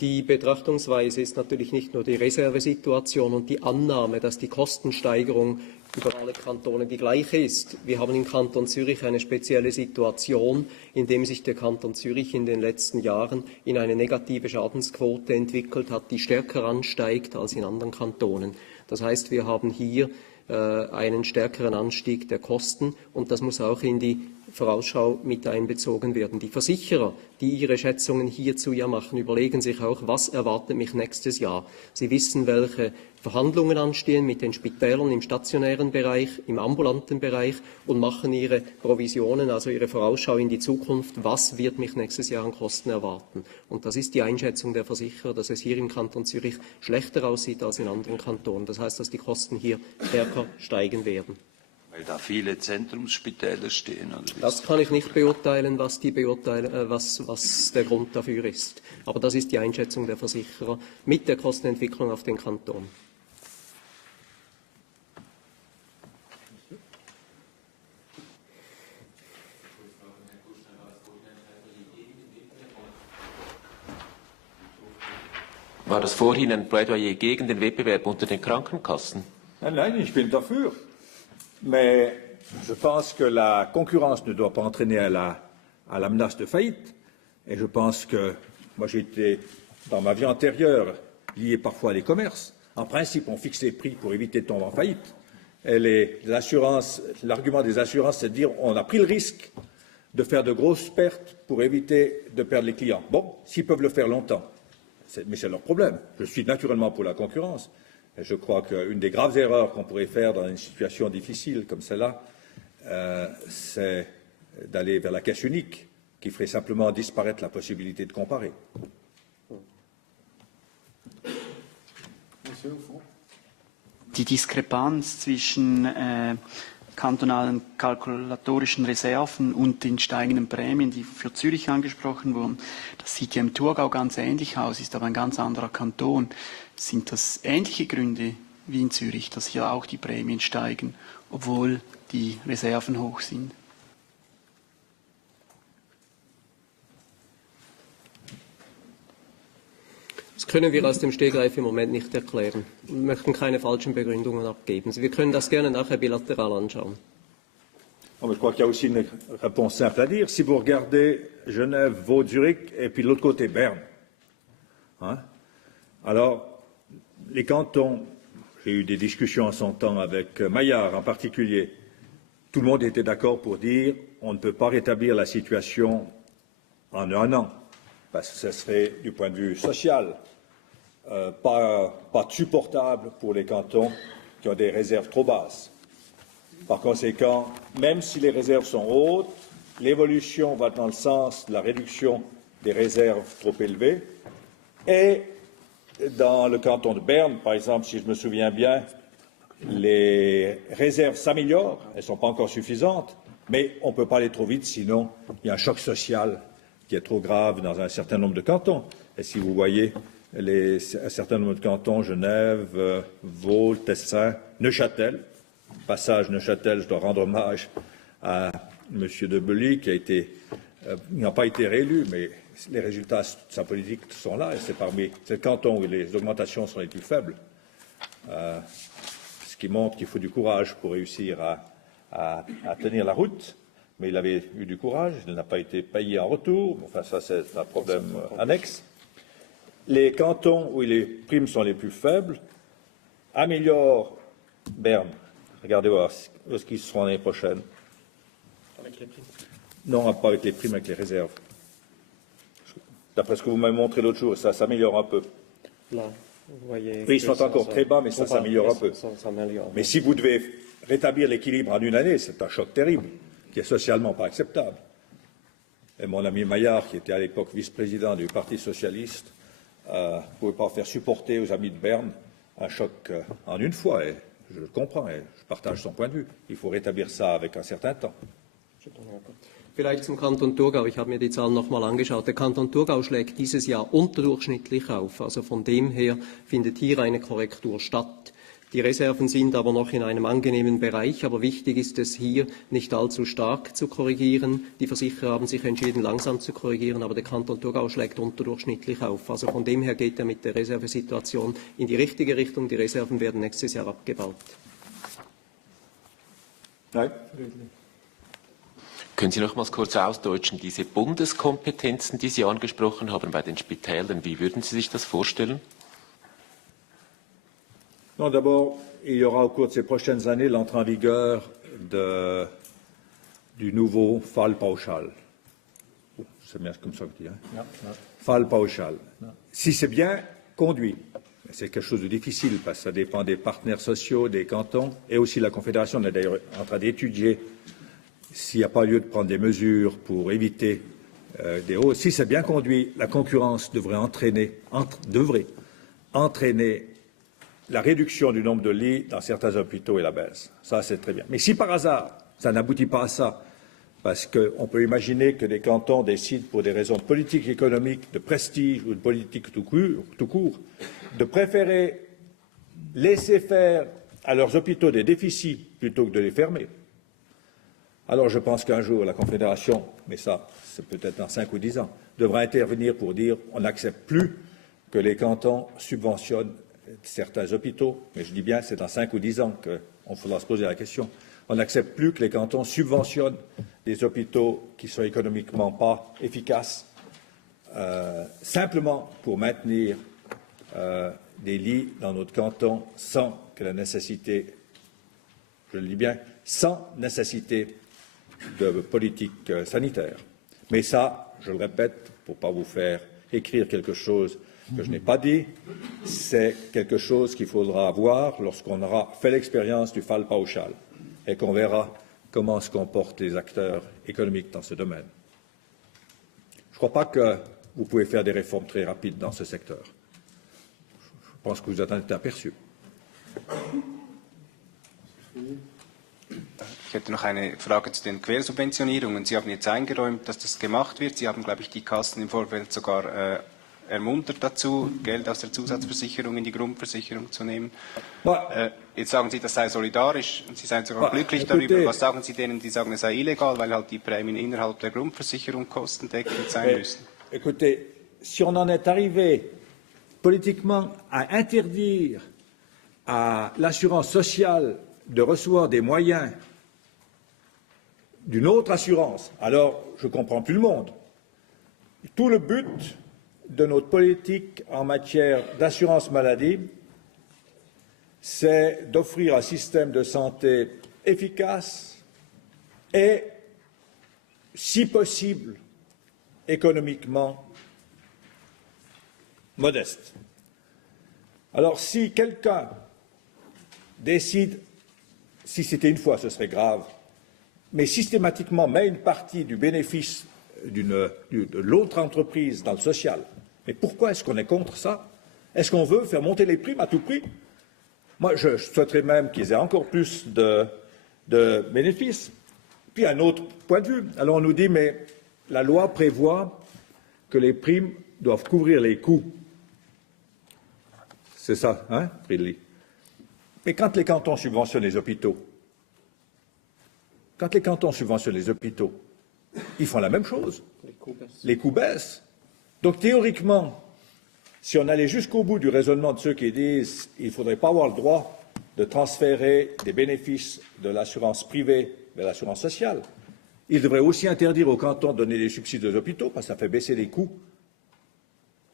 Die Betrachtungsweise ist natürlich nicht nur die Reservesituation und die Annahme, dass die Kostensteigerung über alle Kantone die gleiche ist. Wir haben im Kanton Zürich eine spezielle Situation, in dem sich der Kanton Zürich in den letzten Jahren in eine negative Schadensquote entwickelt hat, die stärker ansteigt als in anderen Kantonen. Das heißt, wir haben hier einen stärkeren Anstieg der Kosten und das muss auch in die Vorausschau mit einbezogen werden. Die Versicherer, die ihre Schätzungen hierzu ja machen, überlegen sich auch, was erwartet mich nächstes Jahr. Sie wissen, welche Verhandlungen anstehen mit den Spitälern im stationären Bereich, im ambulanten Bereich und machen ihre Provisionen, also ihre Vorausschau in die Zukunft, was wird mich nächstes Jahr an Kosten erwarten. Und das ist die Einschätzung der Versicherer, dass es hier im Kanton Zürich schlechter aussieht als in anderen Kantonen. Das heißt, dass die Kosten hier stärker steigen werden. Weil da viele Zentrumsspitäler stehen? Oder das kann ich nicht beurteilen, was der Grund dafür ist. Aber das ist die Einschätzung der Versicherer mit der Kostenentwicklung auf den Kanton. War das vorhin ein Plädoyer gegen den Wettbewerb unter den Krankenkassen? Nein, ich bin dafür. Mais je pense que la concurrence ne doit pas entraîner à la menace de faillite. Et je pense que, moi j'ai été, dans ma vie antérieure, lié parfois à les commerces. En principe, on fixe les prix pour éviter de tomber en faillite. Et l'argument des assurances, c'est de dire on a pris le risque de faire de grosses pertes pour éviter de perdre les clients. Bon, s'ils peuvent le faire longtemps, mais c'est leur problème. Je suis naturellement pour la concurrence. Et je crois qu'une des graves erreurs qu'on pourrait faire dans une situation difficile comme celle-là, c'est d'aller vers la caisse unique, qui ferait simplement disparaître la possibilité de comparer. Die Diskrepanz zwischen kantonalen kalkulatorischen Reserven und den steigenden Prämien, die für Zürich angesprochen wurden, das sieht ja im Thurgau ganz ähnlich aus, ist aber ein ganz anderer Kanton. Sind das ähnliche Gründe wie in Zürich, dass hier auch die Prämien steigen, obwohl die Reserven hoch sind? Das können wir aus dem Stegreif im Moment nicht erklären. Wir möchten keine falschen Begründungen abgeben. Wir können das gerne nachher bilateral anschauen. Je crois qu'il y a aussi une réponse simple à dire. Si vous regardez Genève, Vaud, Zurich, et puis de l'autre côté Berne, hein, alors les cantons, j'ai eu des discussions en son temps avec Maillard en particulier, tout le monde était d'accord pour dire on ne peut pas rétablir la situation en un an, parce que ce serait, du point de vue social, pas supportable pour les cantons qui ont des réserves trop basses. Par conséquent, même si les réserves sont hautes, l'évolution va dans le sens de la réduction des réserves trop élevées. Et dans le canton de Berne, par exemple, si je me souviens bien, les réserves s'améliorent, elles ne sont pas encore suffisantes, mais on ne peut pas aller trop vite, sinon il y a un choc social qui est trop grave dans un certain nombre de cantons. Et si vous voyez un certain nombre de cantons, Genève, Vaud, Tessin, Neuchâtel. Passage Neuchâtel, je dois rendre hommage à M. Debely, qui n'a pas été réélu, mais les résultats de sa politique sont là, et c'est le canton où les augmentations sont les plus faibles. Ce qui montre qu'il faut du courage pour réussir à tenir la route. Mais il avait eu du courage, il n'a pas été payé en retour. Enfin, ça, c'est un problème annexe. Les cantons où les primes sont les plus faibles améliorent Berne. Regardez voir où est-ce qu'ils seront l'année prochaine. Avec les primes. Non, pas avec les primes, avec les réserves. D'après ce que vous m'avez montré l'autre jour, ça s'améliore un peu. Là, vous voyez. Oui, ils sont encore très bas, mais ça s'améliore un peu. Mais si vous devez rétablir l'équilibre en une année, c'est un choc terrible, qui est socialement pas acceptable. Et mon ami Maillard, qui était à l'époque vice-président du Parti socialiste, ne pouvait pas faire supporter aux amis de Berne un choc en une fois. Et je le comprends et je partage son point de vue. Il faut rétablir ça avec un certain temps. Vielleicht zum Kanton Thurgau. Ich habe mir die Zahlen nochmal angeschaut. Der Kanton Thurgau schlägt dieses Jahr unterdurchschnittlich auf. Also von dem her findet hier eine Korrektur statt. Die Reserven sind aber noch in einem angenehmen Bereich, aber wichtig ist es hier, nicht allzu stark zu korrigieren. Die Versicherer haben sich entschieden, langsam zu korrigieren, aber der Kanton Thurgau schlägt unterdurchschnittlich auf. Also von dem her geht er mit der Reservesituation in die richtige Richtung. Die Reserven werden nächstes Jahr abgebaut. Nein. Können Sie nochmals kurz ausdeutschen, diese Bundeskompetenzen, die Sie angesprochen haben bei den Spitälern, wie würden Sie sich das vorstellen? Non, d'abord, il y aura au cours de ces prochaines années l'entrée en vigueur du nouveau Fallpauschal. C'est bien comme ça que je dis, hein? Fallpauschal. Si c'est bien conduit, c'est quelque chose de difficile parce que ça dépend des partenaires sociaux, des cantons et aussi la Confédération. On est d'ailleurs en train d'étudier s'il n'y a pas lieu de prendre des mesures pour éviter des hausses. Si c'est bien conduit, la concurrence devrait entraîner la réduction du nombre de lits dans certains hôpitaux et la baisse. Ça, c'est très bien. Mais si par hasard, ça n'aboutit pas à ça, parce qu'on peut imaginer que les cantons décident pour des raisons politiques, économiques, de prestige ou de politique tout court, de préférer laisser faire à leurs hôpitaux des déficits plutôt que de les fermer. Alors je pense qu'un jour, la Confédération, mais ça, c'est peut-être dans 5 ou 10 ans, devra intervenir pour dire on n'accepte plus que les cantons subventionnent certains hôpitaux, mais je dis bien c'est dans 5 ou 10 ans qu'on faudra se poser la question. On n'accepte plus que les cantons subventionnent des hôpitaux qui sont économiquement pas efficaces, simplement pour maintenir des lits dans notre canton sans que la nécessité, je le dis bien, sans nécessité de politique sanitaire. Mais ça, je le répète, pour ne pas vous faire écrire quelque chose que je n'ai pas dit, c'est quelque chose qu'il faudra voir lorsqu'on aura fait l'expérience du Fallpauschal et qu'on verra comment se comportent les acteurs économiques dans ce domaine. Je ne crois pas que vous pouvez faire des réformes très rapides dans ce secteur. Je pense que vous en êtes aperçu. Ich hätte noch eine Frage zu den Quersubventionierungen. Sie haben jetzt eingeräumt, dass das gemacht wird. Sie haben, glaube ich, die Kassen im Vorfeld sogar ermuntert dazu, Geld aus der Zusatzversicherung in die Grundversicherung zu nehmen. Jetzt sagen Sie, das sei solidarisch und Sie seien sogar glücklich darüber. Was sagen Sie denen, die sagen, es sei illegal, weil halt die Prämien innerhalb der Grundversicherung kostendeckend sein müssen? Écoutez, si on en est arrivé politiquement à interdire à l'assurance sociale de recevoir des moyens d'une autre assurance, alors je ne comprends plus le monde. Tout le but de notre politique en matière d'assurance maladie, c'est d'offrir un système de santé efficace et, si possible, économiquement modeste. Alors si quelqu'un décide, si c'était une fois ce serait grave, mais systématiquement met une partie du bénéfice de l'autre entreprise dans le social, mais pourquoi est-ce qu'on est contre ça? Est-ce qu'on veut faire monter les primes à tout prix? Moi, je souhaiterais même qu'ils aient encore plus de bénéfices. Puis un autre point de vue. Alors on nous dit, mais la loi prévoit que les primes doivent couvrir les coûts. C'est ça, hein, Ridley? Mais quand les cantons subventionnent les hôpitaux, ils font la même chose. Les coûts baissent. Donc théoriquement, si on allait jusqu'au bout du raisonnement de ceux qui disent qu'il ne faudrait pas avoir le droit de transférer des bénéfices de l'assurance privée vers l'assurance sociale, il devrait aussi interdire aux cantons de donner des subsides aux hôpitaux, parce que ça fait baisser les coûts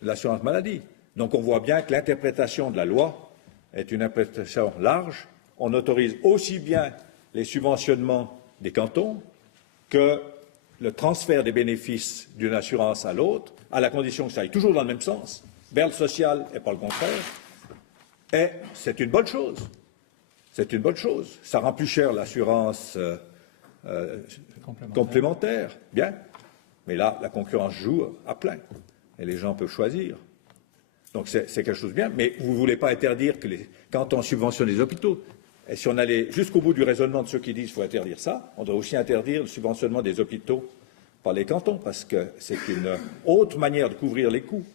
de l'assurance maladie. Donc on voit bien que l'interprétation de la loi est une interprétation large. On autorise aussi bien les subventionnements des cantons que le transfert des bénéfices d'une assurance à l'autre, à la condition que ça aille toujours dans le même sens, vers le social et pas le contraire. Et c'est une bonne chose. C'est une bonne chose. Ça rend plus cher l'assurance complémentaire. Bien. Mais là, la concurrence joue à plein. Et les gens peuvent choisir. Donc c'est quelque chose de bien. Mais vous ne voulez pas interdire que quand on subventionne les hôpitaux, et si on allait jusqu'au bout du raisonnement de ceux qui disent qu'il faut interdire ça, on devrait aussi interdire le subventionnement des hôpitaux par les cantons, parce que c'est une autre manière de couvrir les coûts.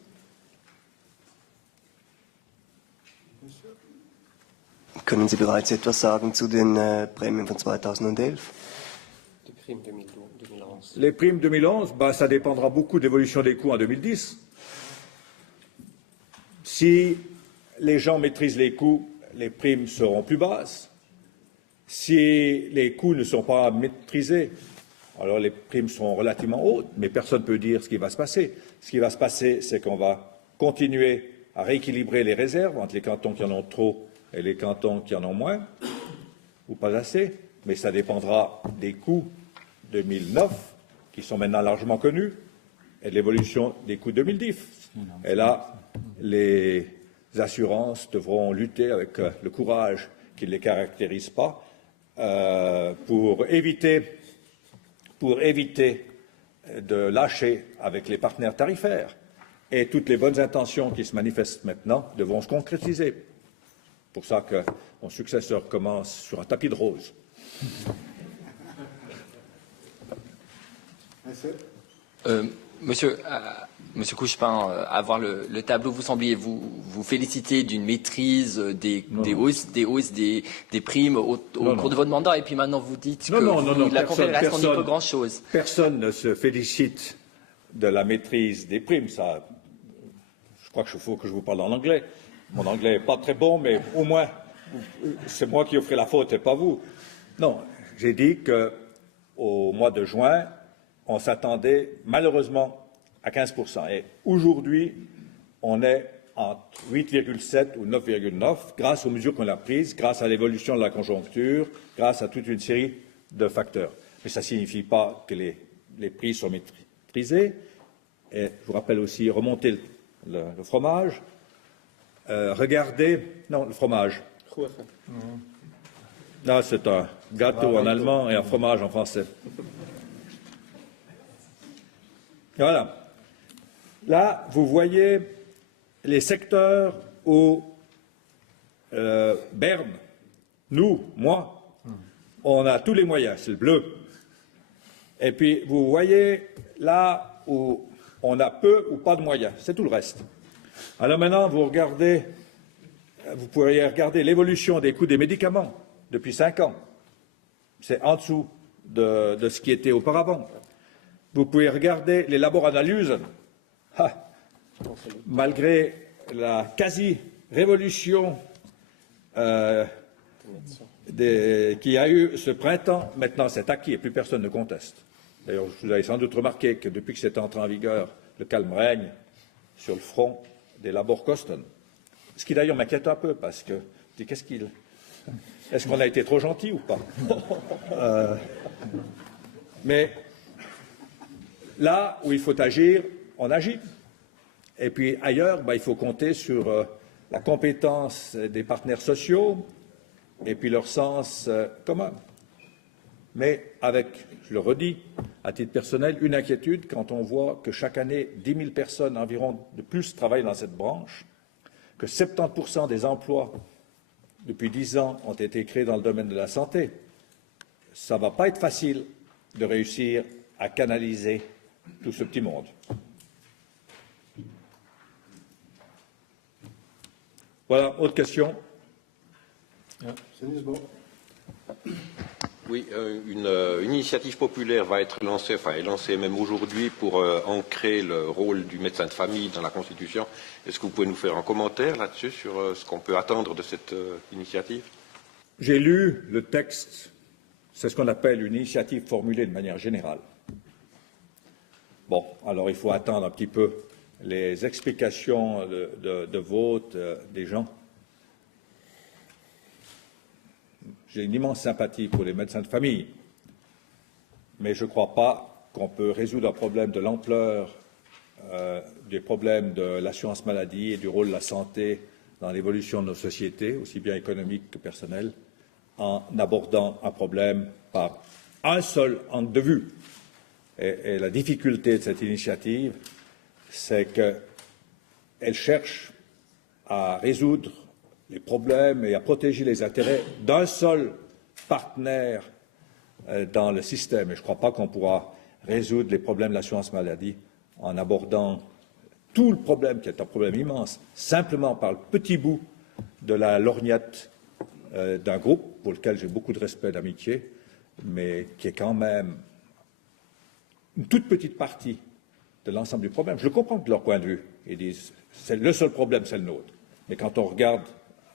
Können Sie bereits etwas sagen zu den Prämien von 2011? Les primes 2011, ça dépendra beaucoup de l'évolution des coûts en 2010. Si les gens maîtrisent les coûts, les primes seront plus basses. Si les coûts ne sont pas maîtrisés, alors les primes seront relativement hautes, mais personne ne peut dire ce qui va se passer. Ce qui va se passer, c'est qu'on va continuer à rééquilibrer les réserves entre les cantons qui en ont trop et les cantons qui en ont moins, ou pas assez, mais ça dépendra des coûts 2009, qui sont maintenant largement connus, et de l'évolution des coûts 2010. Et là, les assurances devront lutter avec le courage qui ne les caractérise pas pour éviter de lâcher avec les partenaires tarifaires. Et toutes les bonnes intentions qui se manifestent maintenant devront se concrétiser. C'est pour ça que mon successeur commence sur un tapis de rose. Monsieur Couchepin, à voir le tableau, vous sembliez vous féliciter d'une maîtrise des hausses des primes au cours de votre mandat, et puis maintenant vous dites que la Confédération n'y peut grand-chose. Personne ne se félicite de la maîtrise des primes. Ça, je crois qu'il faut que je vous parle en anglais. Mon anglais n'est pas très bon, mais au moins, c'est moi qui ai fait la faute et pas vous. Non, j'ai dit qu'au mois de juin, on s'attendait malheureusement à 15%. Et aujourd'hui, on est entre 8,7 ou 9,9 grâce aux mesures qu'on a prises, grâce à l'évolution de la conjoncture, grâce à toute une série de facteurs. Mais ça ne signifie pas que les prix sont maîtrisés. Et je vous rappelle aussi, remonter le fromage. Regardez, non, le fromage. Là, c'est un gâteau en allemand et un fromage en français. Voilà. Là, vous voyez les secteurs où Berne, nous, moi, on a tous les moyens, c'est le bleu. Et puis, vous voyez là où on a peu ou pas de moyens, c'est tout le reste. Alors maintenant, vous pourriez regarder l'évolution des coûts des médicaments depuis 5 ans. C'est en dessous de ce qui était auparavant. Vous pouvez regarder les laboranalyses. Malgré la quasi-révolution qui a eu ce printemps, maintenant c'est acquis et plus personne ne conteste. D'ailleurs, vous avez sans doute remarqué que depuis que c'est entré en vigueur, le calme règne sur le front des Laborkosten. Ce qui d'ailleurs m'inquiète un peu parce que je dis est-ce qu'on a été trop gentil ou pas? Mais là où il faut agir, on agit. Et puis ailleurs, il faut compter sur la compétence des partenaires sociaux et puis leur sens commun. Mais avec, je le redis, à titre personnel, une inquiétude quand on voit que chaque année, 10 000 personnes environ de plus travaillent dans cette branche, que 70% des emplois depuis 10 ans ont été créés dans le domaine de la santé. Ça ne va pas être facile de réussir à canaliser tout ce petit monde. Voilà, autre question. Oui, une initiative populaire va être lancée, enfin est lancée même aujourd'hui pour ancrer le rôle du médecin de famille dans la Constitution. Est-ce que vous pouvez nous faire un commentaire là-dessus sur ce qu'on peut attendre de cette initiative? J'ai lu le texte, c'est ce qu'on appelle une initiative formulée de manière générale. Bon, alors il faut attendre un petit peu les explications de vote des gens. J'ai une immense sympathie pour les médecins de famille, mais je ne crois pas qu'on peut résoudre un problème de l'ampleur des problèmes de l'assurance maladie et du rôle de la santé dans l'évolution de nos sociétés, aussi bien économiques que personnelles, en abordant un problème par un seul angle de vue. Et la difficulté de cette initiative, c'est qu'elle cherche à résoudre les problèmes et à protéger les intérêts d'un seul partenaire dans le système. Et je ne crois pas qu'on pourra résoudre les problèmes de l'assurance maladie en abordant tout le problème, qui est un problème immense, simplement par le petit bout de la lorgnette d'un groupe pour lequel j'ai beaucoup de respect et d'amitié, mais qui est quand même une toute petite partie de l'ensemble du problème. Je le comprends de leur point de vue. Ils disent c'est le seul problème, c'est le nôtre. Mais quand on regarde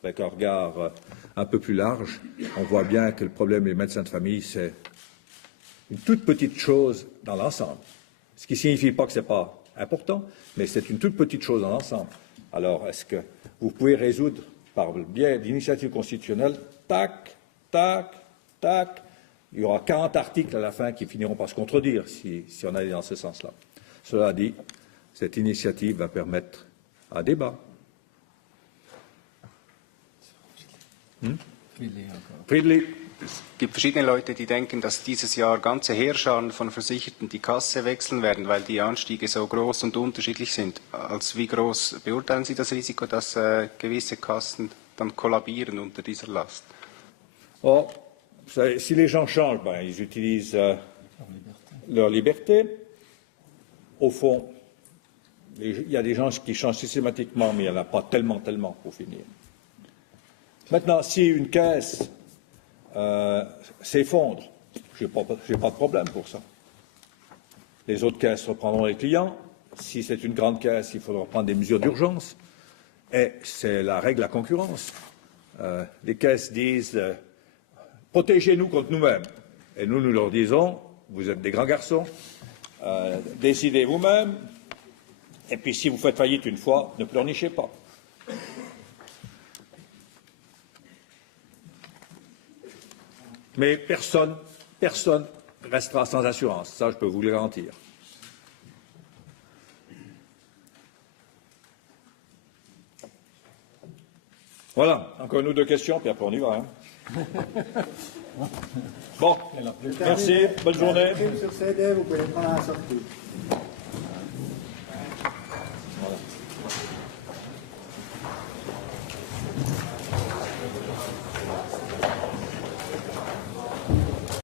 avec un regard un peu plus large, on voit bien que le problème des médecins de famille, c'est une toute petite chose dans l'ensemble. Ce qui ne signifie pas que ce n'est pas important, mais c'est une toute petite chose dans l'ensemble. Alors, est-ce que vous pouvez résoudre par le biais d'initiatives constitutionnelles, tac, tac, tac, il y aura 40 articles à la fin qui finiront par se contredire si on allait dans ce sens-là. Cela dit, cette initiative va permettre un débat. Friedli. Es gibt verschiedene Leute, die denken, dass dieses Jahr ganze Heerscharen von Versicherten die Kasse wechseln werden, weil die Anstiege so groß und unterschiedlich sind. Als wie groß beurteilen Sie das Risiko, dass gewisse Kassen dann kollabieren unter dieser Last? Oh, si les gens changent, ben, ils utilisent leur liberté. Au fond, il y a des gens qui changent systématiquement, mais il n'y en a pas tellement pour finir. Maintenant, si une caisse s'effondre, je n'ai pas de problème pour ça. Les autres caisses reprendront les clients. Si c'est une grande caisse, il faudra prendre des mesures d'urgence. Et c'est la règle de la concurrence. Les caisses disent protégez-nous contre nous-mêmes. Et nous leur disons vous êtes des grands garçons, décidez vous-même. Et puis si vous faites faillite une fois, ne pleurnichez pas. Mais personne restera sans assurance, ça je peux vous le garantir. Voilà, encore une ou deux questions, puis après on y va. Hein. Bon, merci, bonne journée. Sur CD, vous pouvez prendre la sortie.